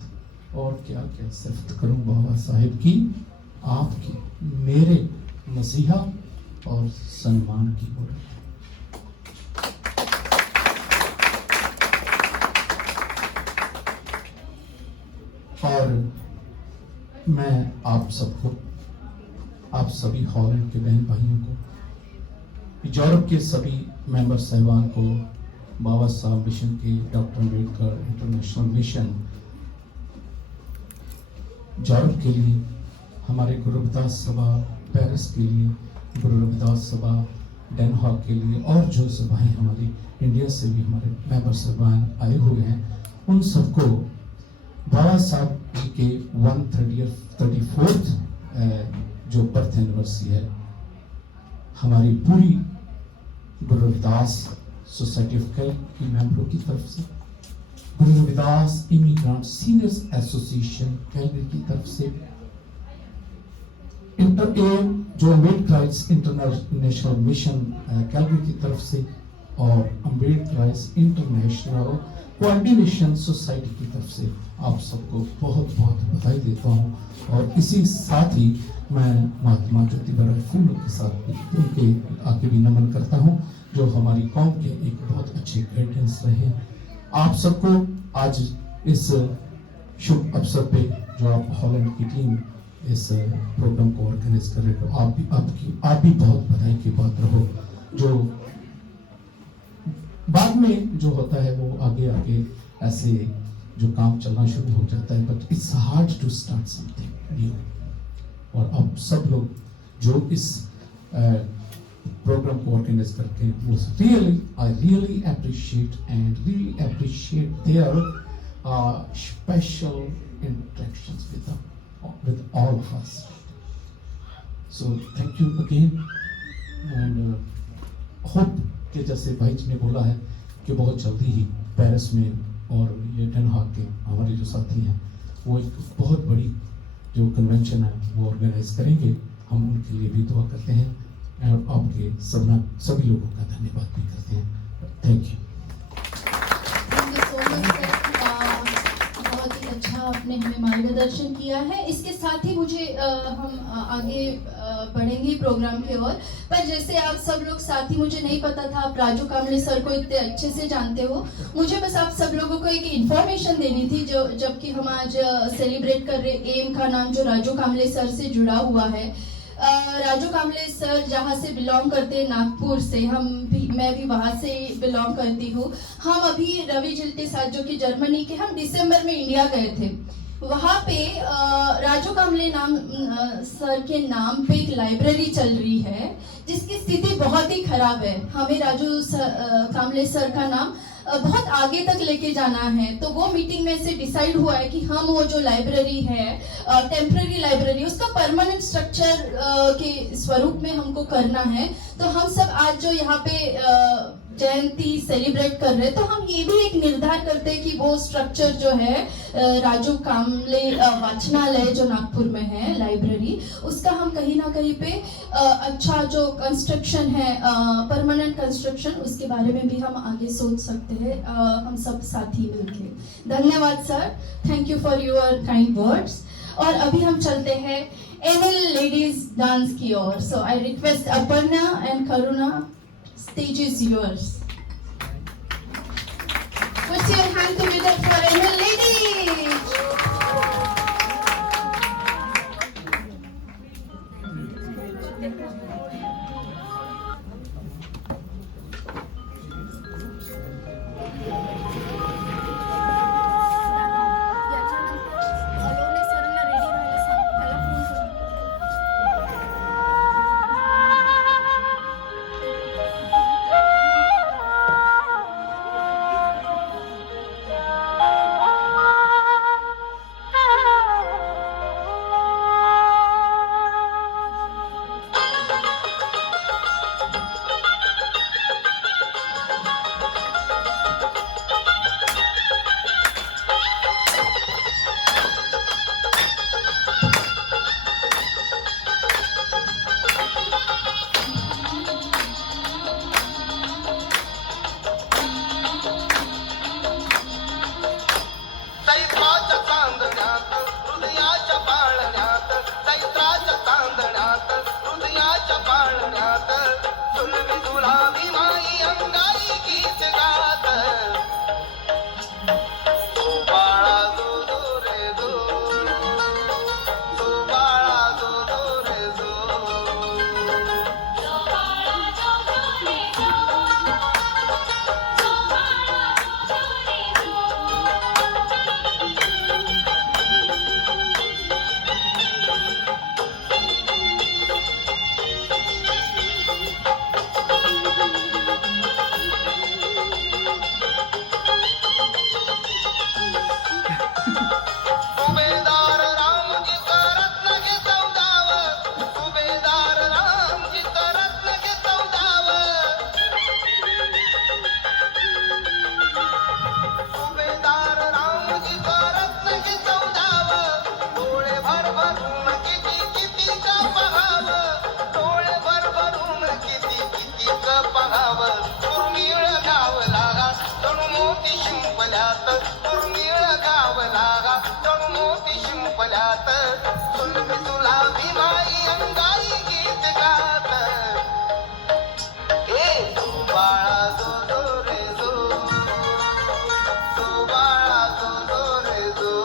और क्या क्या सिफत करूं बाबा साहेब की, आपकी, मेरे मसीहा और सम्मान की मूर्त। और मैं आप सबको, आप सभी हॉलैंड के बहन भाइयों को, यूरोप के सभी मेंबर साहिबान को, बाबा साहब मिशन के, doctor Ambedkar international mission Europe के लिए, हमारे गुरु रविदास सभा पेरिस के लिए, गुरु रविदास सभा डेन हॉग के लिए और जो सभाएं हमारी इंडिया से भी हमारे मेंबर साहिबान आए हुए हैं, उन सबको बाबा साहब जी के 134th जो बर्थ एनिवर्सरी है, हमारी पूरी गुरु रविदास सोसाइटी ऑफ कैल की मेंबरों की तरफ से, Guru Ravidas immigrant seniors association Calgary की तरफ से, जो अम्बेडकर इंटरनेशनल मिशन कैलगरी की तरफ से और अम्बेडकर इंटरनेशनल कोऑर्डिनेशन सोसाइटी की तरफ से आप सबको बहुत बहुत बधाई देता हूँ। और इसी साथ ही मैं महात्मा ज्योतिबा राय फूले के साथ उनके आगे भी नमन करता हूँ, जो हमारी कौम के एक बहुत अच्छे गाइडेंस रहे। आप सबको आज इस शुभ अवसर पे जो आप हॉलैंड की टीम इस प्रोग्राम को ऑर्गेनाइज कर रहे हो, आप भी बहुत बधाई की पात्र हो। जो बाद में जो होता है वो आगे आगे ऐसे जो काम चलना शुरू हो जाता है, but it's hard to start something new. और अब सब लोग जो इस प्रोग्राम को ऑर्गेनाइज करते हैं, वो I really appreciate their special interactions with all of us. So thank you again and hope कि जैसे भाई जी ने बोला है कि बहुत जल्दी ही पेरिस में और ये डेन हॉग के हमारे जो साथी हैं वो एक बहुत बड़ी जो कन्वेंशन है वो ऑर्गेनाइज करेंगे। हम उनके लिए भी दुआ करते हैं और आपके सभी लोगों का धन्यवाद भी करते हैं। Thank you. Thank you so much sir, बहुत ही अच्छा आपने हमें मार्गदर्शन किया है। इसके साथ ही मुझे हम आगे बढ़ेंगे प्रोग्राम की ओर, पर जैसे आप सब लोग साथी, मुझे नहीं पता था आप राजू कामले सर को इतने अच्छे से जानते हो। मुझे बस आप सब लोगों को एक इन्फॉर्मेशन देनी थी, जो जबकि हम आज सेलिब्रेट कर रहे एम का नाम जो राजू कामले सर से जुड़ा हुआ है। राजू कामले सर जहाँ से बिलोंग करते हैं, नागपुर से, मैं भी वहाँ से बिलोंग करती हूँ। हम अभी रवि जिल के साथ जो कि जर्मनी के, हम दिसंबर में इंडिया गए थे। वहाँ पे राजू कामले सर के नाम पे एक लाइब्रेरी चल रही है जिसकी स्थिति बहुत ही खराब है। हमें राजू कामले सर का नाम बहुत आगे तक लेके जाना है, तो वो मीटिंग में से डिसाइड हुआ है कि हम वो जो लाइब्रेरी है, टेम्पररी लाइब्रेरी, उसका परमानेंट स्ट्रक्चर के स्वरूप में हमको करना है। तो हम सब आज जो यहाँ पे जयंती सेलिब्रेट कर रहे हैं, तो हम ये भी एक निर्धार करते हैं कि वो स्ट्रक्चर जो है राजू कामले वाचनालय जो नागपुर में है लाइब्रेरी, उसका हम कहीं ना कहीं पे अच्छा जो कंस्ट्रक्शन है, परमानेंट कंस्ट्रक्शन, उसके बारे में भी हम आगे सोच सकते हैं, हम सब साथी मिलके। धन्यवाद sir, thank you for your kind words. और अभी हम चलते हैं एनएल लेडीज डांस की ओर। So I request Aparna and Karuna, stage is yours. Put your hand together for NL ladies. सुलावी माई अंगाई गीत गात तू बाळा दो दो रे दो तू बाळा दो दो रे दो सुभेदार रामजी रत्न घे चौदाव सुभेदार रामजी रत्न घे चौदाव सुभेदार रामजी रत्न घे चौदाव डोळे भरभरून किती किती का पहाव डोळे भरभरून किती किती का पहाव दुर्मिळ गाव लागा जणू मोती शिंपल्यात दुर्मिळ गाव लागा जणू मोती शिंपल्यात सुलभी तुला भीमाई अंगाई गीत गात ए तू बाळा दो दो रे दो तू बाळा दो दो रे दो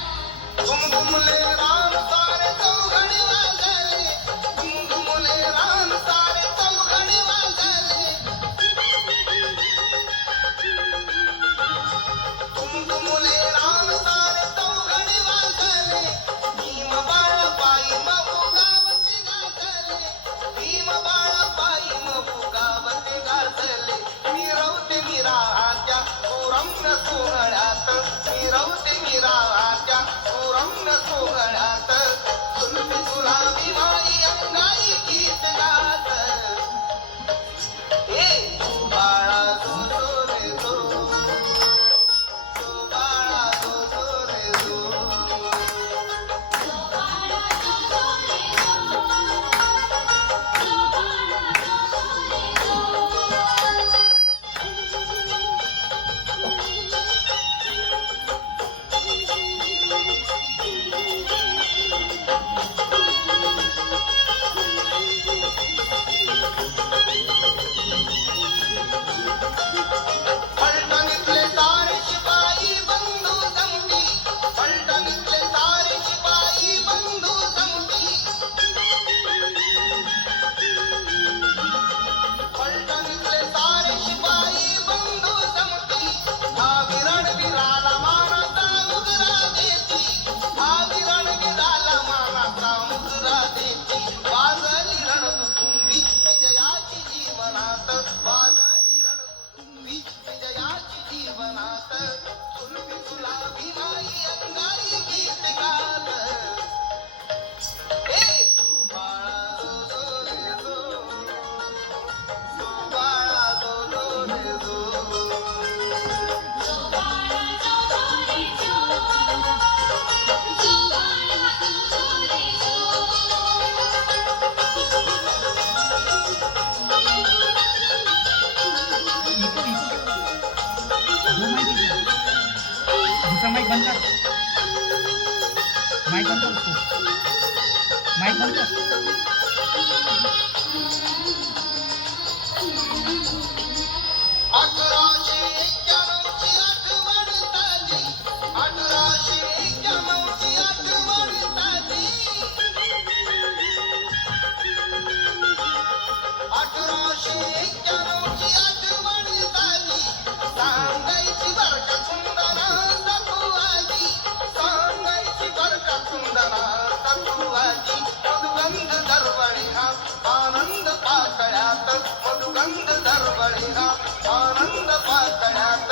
घुमघुमले राम सारे चौघडी वाजले घुमघुमले राम सारे चौघडी वाजले घुमघुमले राम सारे चौघडी वाजले भीम बाळ पायी मऊ गावते गाजले भीम बाळ पायी मऊ गावते गाजले मिरवते मिराच्या सुरम्य सोहळ्यात मिरवते मिराच्या सुरम्य सोहळ्यात सुलभी तुला भीमाई अंगाई गीत गात ए तू बाळा दो दो रे दो तू बाळा दो दो रे दो पलटणीतले सारे शिपाई बंधू संगती पलटणीतले सारे शिपाई बंधू संगती पलटणीतले सारे शिपाई बंधू संगती हा विरण विराला मानाचा मुजरा देती हा विरण विराला मानाचा मुजरा देती वाजली रणदुतुंबी विजयाची जीवनात वाजली रणदुतुंबी विजयाची जीवनात सुलभी तुला भीमाई अंगाई गीत गात ए तू बाळा दो दो रे दो तू बाळा दो दो रे दो दूसरा माइक बंद कर माइक बंद कर उसको माइक बंद कर 1891ची आठवण ताजी 1891ची आठवण ताजी 1891ची आठवण ताजी सांगायची बरका सुंदरा सखुआजी सांगायची बरका सुंदरा सखुआजी मधुगंध दरवळी हा आनंद पाकळ्यात मधुगंध दरवळी हा आनंद पाकळ्यात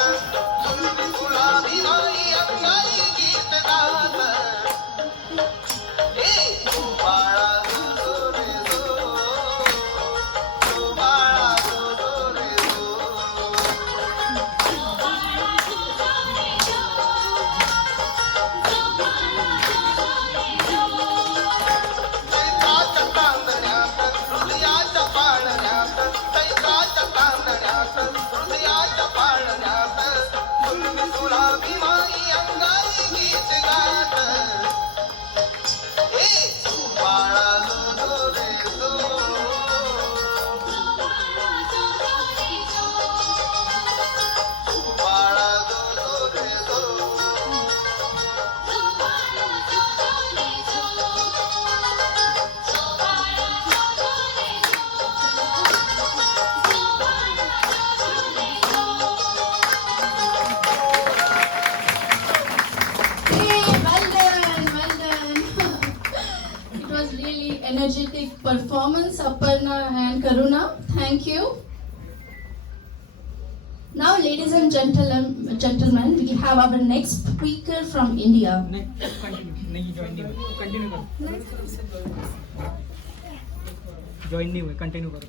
सुलभी तुला भीमाई अंगाई गीत गात ए तू बाळा दो दो रे दो तू बाळा दो दो रे दो performance, Aparna and Karuna. Thank you. Now, ladies and gentlemen, we have our next speaker from India. नहीं ज्वाइन नहीं हुआ, कंटिन्यू करो, ज्वाइन नहीं हुए, कंटिन्यू करो,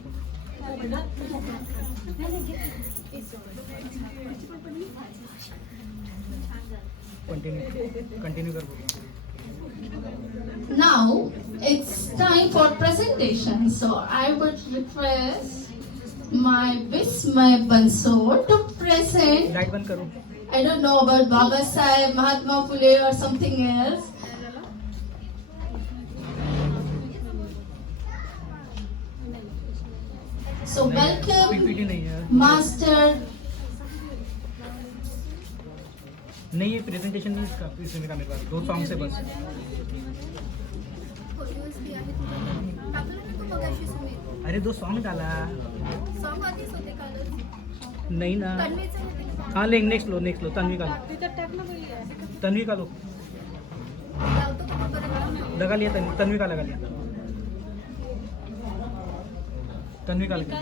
कंटिन्यू करो. Now, it's time for presentation. So, I would request my Vismay Bansor to present. Light बंद करो. I don't know about Baba Saheb, Mahatma Phule or something else. So welcome, PPT नहीं है, Master. नहीं है प्रेजेंटेशन नहीं इसका, इसमें मेरे पास 2 सॉन्ग से बस. अरे 2 सॉन्ग डाला नहीं ना. हाँ ले नेक्स्ट लो तन्वी का लो, तन्वी का लो, लगा लिया तन्वी का लगा लिया, तन्वी का लगा.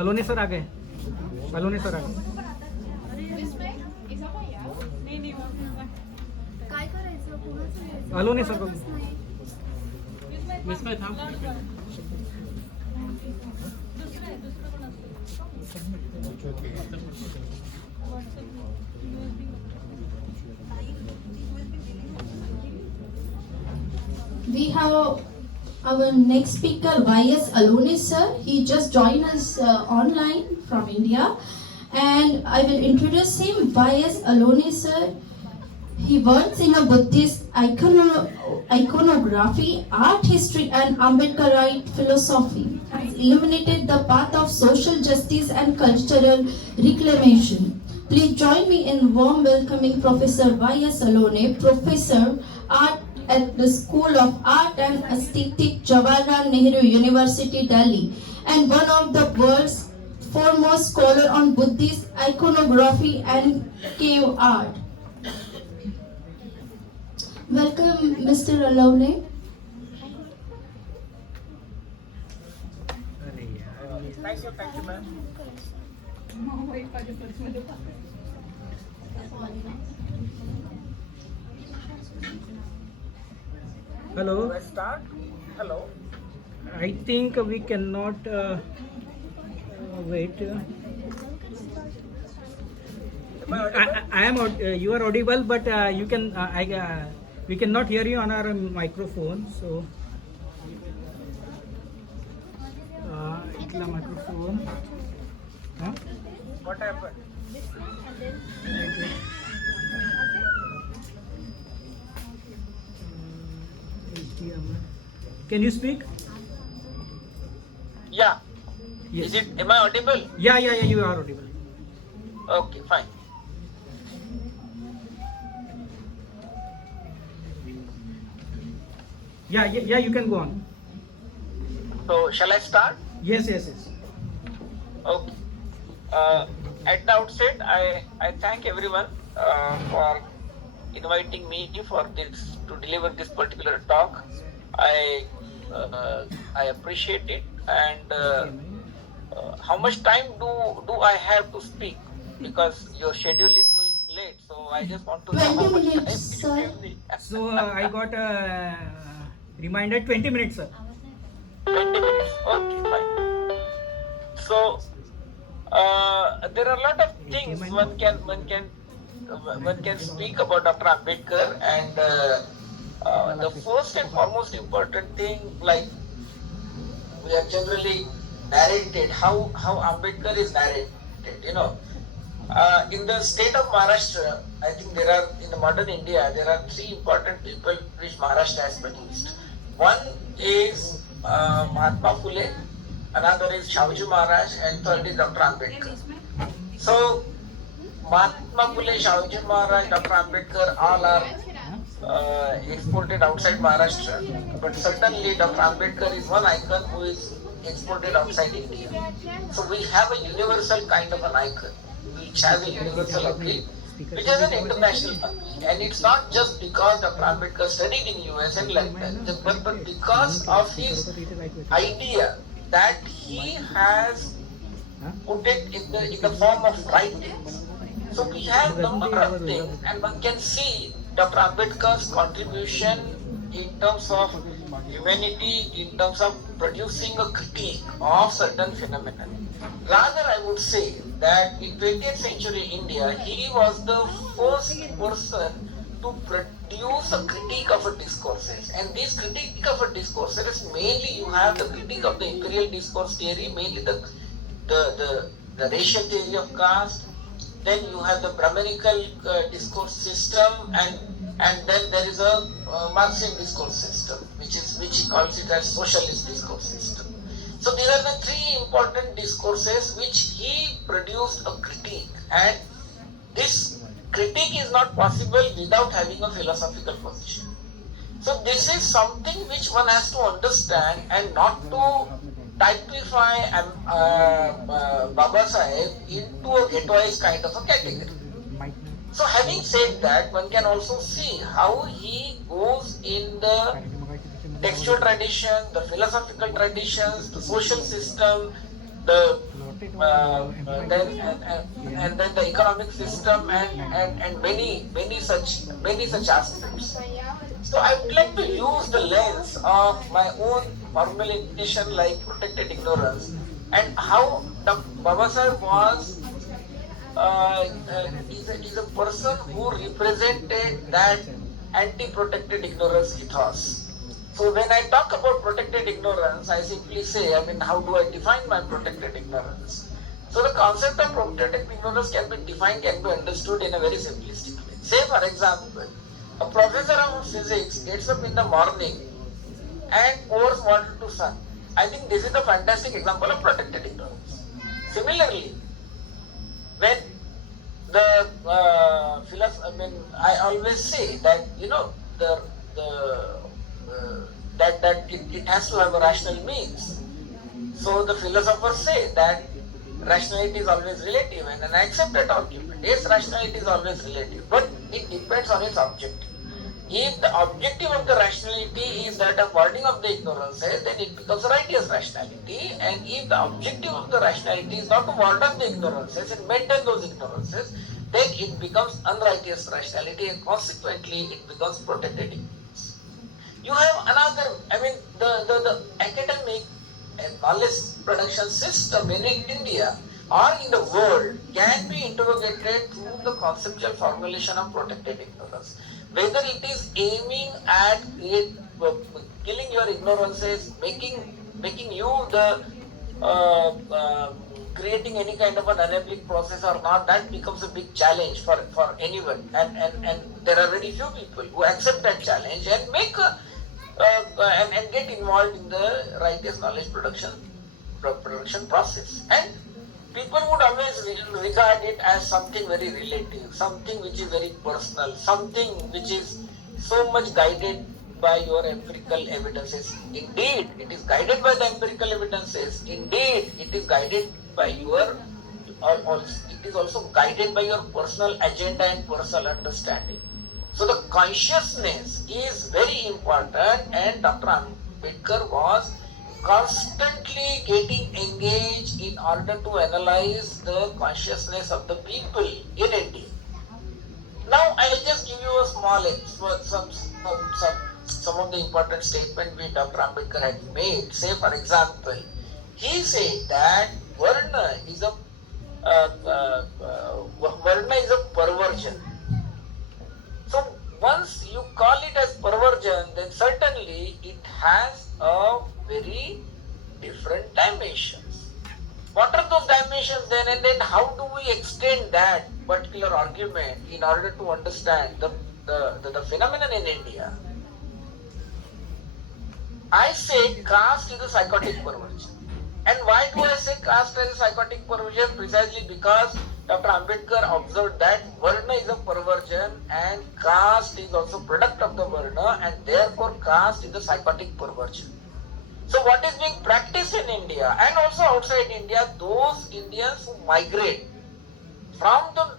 अलोने सर आ गए, अलोने सर आ गए. अलोने सर को इसमें था. We have our next speaker, Y.S. Alone sir. He just joined us online from India, and I will introduce him. Y.S. Alone sir. He works in a Buddhist iconography, art history, and Ambedkarite philosophy. Has illuminated the path of social justice and cultural reclamation. Please join me in warm welcoming Professor Y.S. Alone, Professor Art at the School of Art and Aesthetic, Jawaharlal Nehru University, Delhi, and one of the world's foremost scholar on Buddhist iconography and cave art. Welcome, Mr. Alone. Thank you, ma'am. Hello. Let's start. Hello. I think we cannot wait. I am. You are audible, but you can. We cannot hear you on our microphone. So. Microphone. Huh? What happened? Can you speak? Yeah. Yes. Am I audible? Yeah, you are audible. Okay, fine. Yeah, you can go on. So, shall I start? Yes. Okay. At the outset, I thank everyone for inviting me for this to deliver this particular talk. I appreciate it, and how much time do I have to speak, because your schedule is going late, so I just want to know how 20 much time minutes, you sir. give me. So I got a reminder 20 minutes, sir. 20 minutes. Okay, fine. So there are a lot of things one can speak about Dr. Ambedkar, and the first and foremost important thing, like we are generally narrated how Ambedkar is narrated. In the state of Maharashtra, I think there are, in the modern India, there are 3 important people which Maharashtra has produced. One is Mahatma Phule, another is Shahuji Maharaj, and third is Dr. Ambedkar. So, Mahatma Phule, Shahuji Maharaj, Dr. Ambedkar, all are exported outside Maharashtra, but certainly Dr. Ambedkar is one icon who is exported outside India. So we have a universal kind of an icon, which has a universal appeal, which is an international public. And it's not just because Dr. Ambedkar studied in US and like that, but because of his idea that he has put it in the form of writings. So we have number of things, and one can see Dr. Ambedkar's contribution in terms of humanity, in terms of producing a critique of certain phenomena. Rather, I would say that in 20th century India, he was the first person to produce a critique of a discourses. And this critique of a discourses, mainly you have the critique of the imperial discourse theory, mainly the racial theory of caste. Then you have the Brahmanical discourse system, and then there is a Marxian discourse system, which he calls it as socialist discourse system. So these are the three important discourses which he produced a critique, and this critique is not possible without having a philosophical position. So this is something which one has to understand and not to typify Baba Saheb into a ghettoized kind of a category. So having said that, one can also see how he goes in the textual tradition, the philosophical traditions, the social system, then the economic system, and many such aspects. So I would like to use the lens of my own formulation like protected ignorance, and how Baba Saheb was is a person who represented that anti-protected ignorance ethos. So when I talk about protected ignorance, I simply say, how do I define my protected ignorance? So the concept of protected ignorance can be defined, can be understood in a very simplistic way. Say for example, a professor of physics gets up in the morning and pours water to sun. I think this is a fantastic example of protected ignorance. Similarly, when the I always say that that it has to have a rational means. So the philosophers say that rationality is always relative, and I accept that argument. Yes, rationality is always relative, but it depends on its objective. If the objective of the rationality is that of warding of the ignorances, then it becomes a righteous rationality. And if the objective of the rationality is not to ward off the ignorances and maintain those ignorances, then it becomes unrighteous rationality, and consequently it becomes protected ignorance. You have another, the academic and knowledge production system in India or in the world can be interrogated through the conceptual formulation of protected ignorance. Whether it is aiming at killing your ignorances, making you the creating any kind of an enabling process or not, that becomes a big challenge for anyone. And there are very few people who accept that challenge and make and get involved in the righteous knowledge production process. And people would always regard it as something very relative, something which is very personal, something which is so much guided by your empirical evidences. Indeed, it is guided by the empirical evidences. Indeed, it is guided by your, it is also guided by your personal agenda and personal understanding. So the consciousness is very important, and Dr. Ambedkar was constantly getting engaged in order to analyze the consciousness of the people in India. Now I will just give you a small some of the important statements which Dr. Ambedkar had made. Say for example, he said that Varna is a perversion. So once you call it as perversion, then certainly it has a very different dimensions. What are those dimensions then, and then how do we extend that particular argument in order to understand the phenomenon in India? I say caste is a psychotic perversion. And why do I say caste as a psychotic perversion? Precisely because Dr. Ambedkar observed that Varna is a perversion and caste is also product of the Varna, and therefore caste is a psychotic perversion. So what is being practiced in India and also outside India, those Indians who migrate from the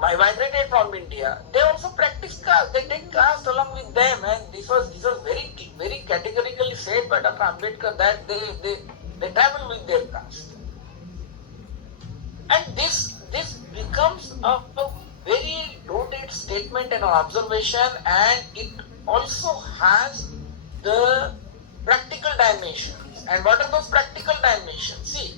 migrated from India, they also practice caste. They take caste along with them, and this was very categorically said by Dr. Ambedkar that they travel with their caste. And this becomes a very loaded statement and an observation, and it also has the practical dimensions. And what are those practical dimensions? See,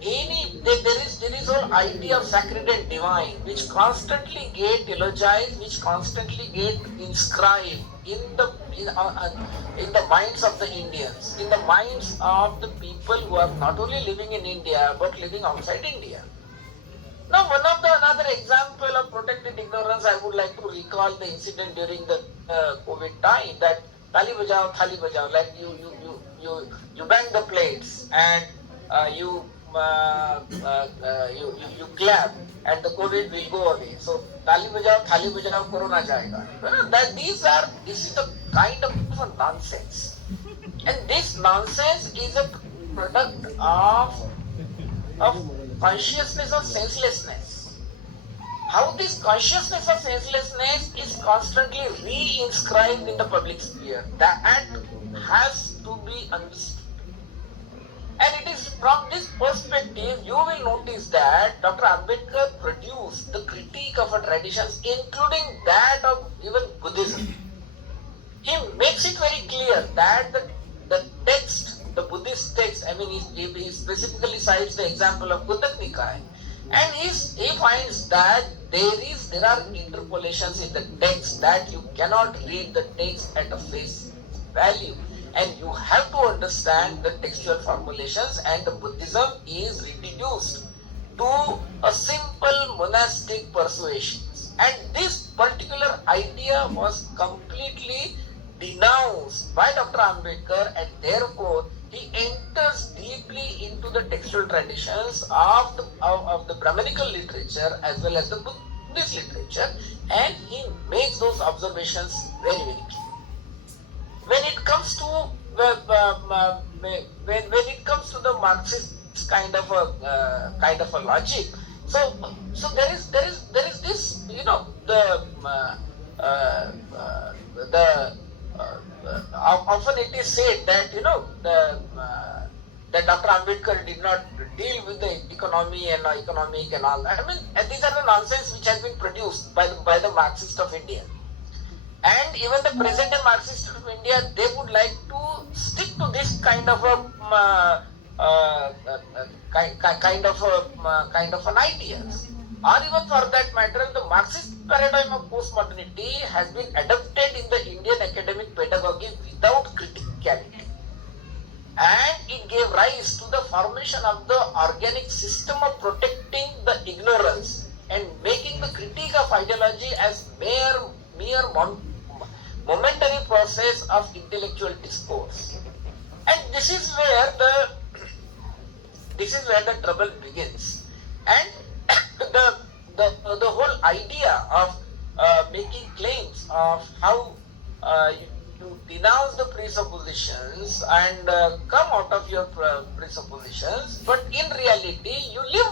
there is whole idea of sacred and divine, which constantly get eulogized, which constantly get inscribed in the minds of the Indians, in the minds of the people who are not only living in India but living outside India. Now, another example of protected ignorance, I would like to recall the incident during the COVID time, that thali bajao, like you bang the plates and you clap and the COVID will go away. So thali bajao, corona jayega. This is the kind of a nonsense, and this nonsense is a product of consciousness of senselessness. How this consciousness of senselessness is constantly re-inscribed in the public sphere, that has to be understood. And it is from this perspective you will notice that Dr. Ambedkar produced the critique of our traditions, including that of even Buddhism. He makes it very clear that the text, the Buddhist text, I mean, he specifically cites the example of Kutak Nikaya, and he finds that there are interpolations in the text, that you cannot read the text at a face value, and you have to understand the textual formulations, and the Buddhism is reduced to a simple monastic persuasions. And this particular idea was completely denounced by Dr. Ambedkar, and therefore he enters deeply into the textual traditions of the Brahmanical literature as well as the Buddhist literature, and he makes those observations very, very clear. When it comes to the Marxist kind of a logic, so there is this, you know, often it is said that, you know, that Dr. Ambedkar did not deal with the economy and economic and all that. I mean, and these are the nonsense which has been produced by the Marxists of India. And even the present day Marxists of India, they would like to stick to this kind of an ideas. Or even for that matter, the Marxist paradigm of postmodernity has been adopted in the Indian academic pedagogy without criticality. And it gave rise to the formation of the organic system of protecting the ignorance and making the critique of ideology as mere momentary process of intellectual discourse. And this is where the trouble begins. And the whole idea of making claims of how you denounce the presuppositions and come out of your presuppositions, but in reality you live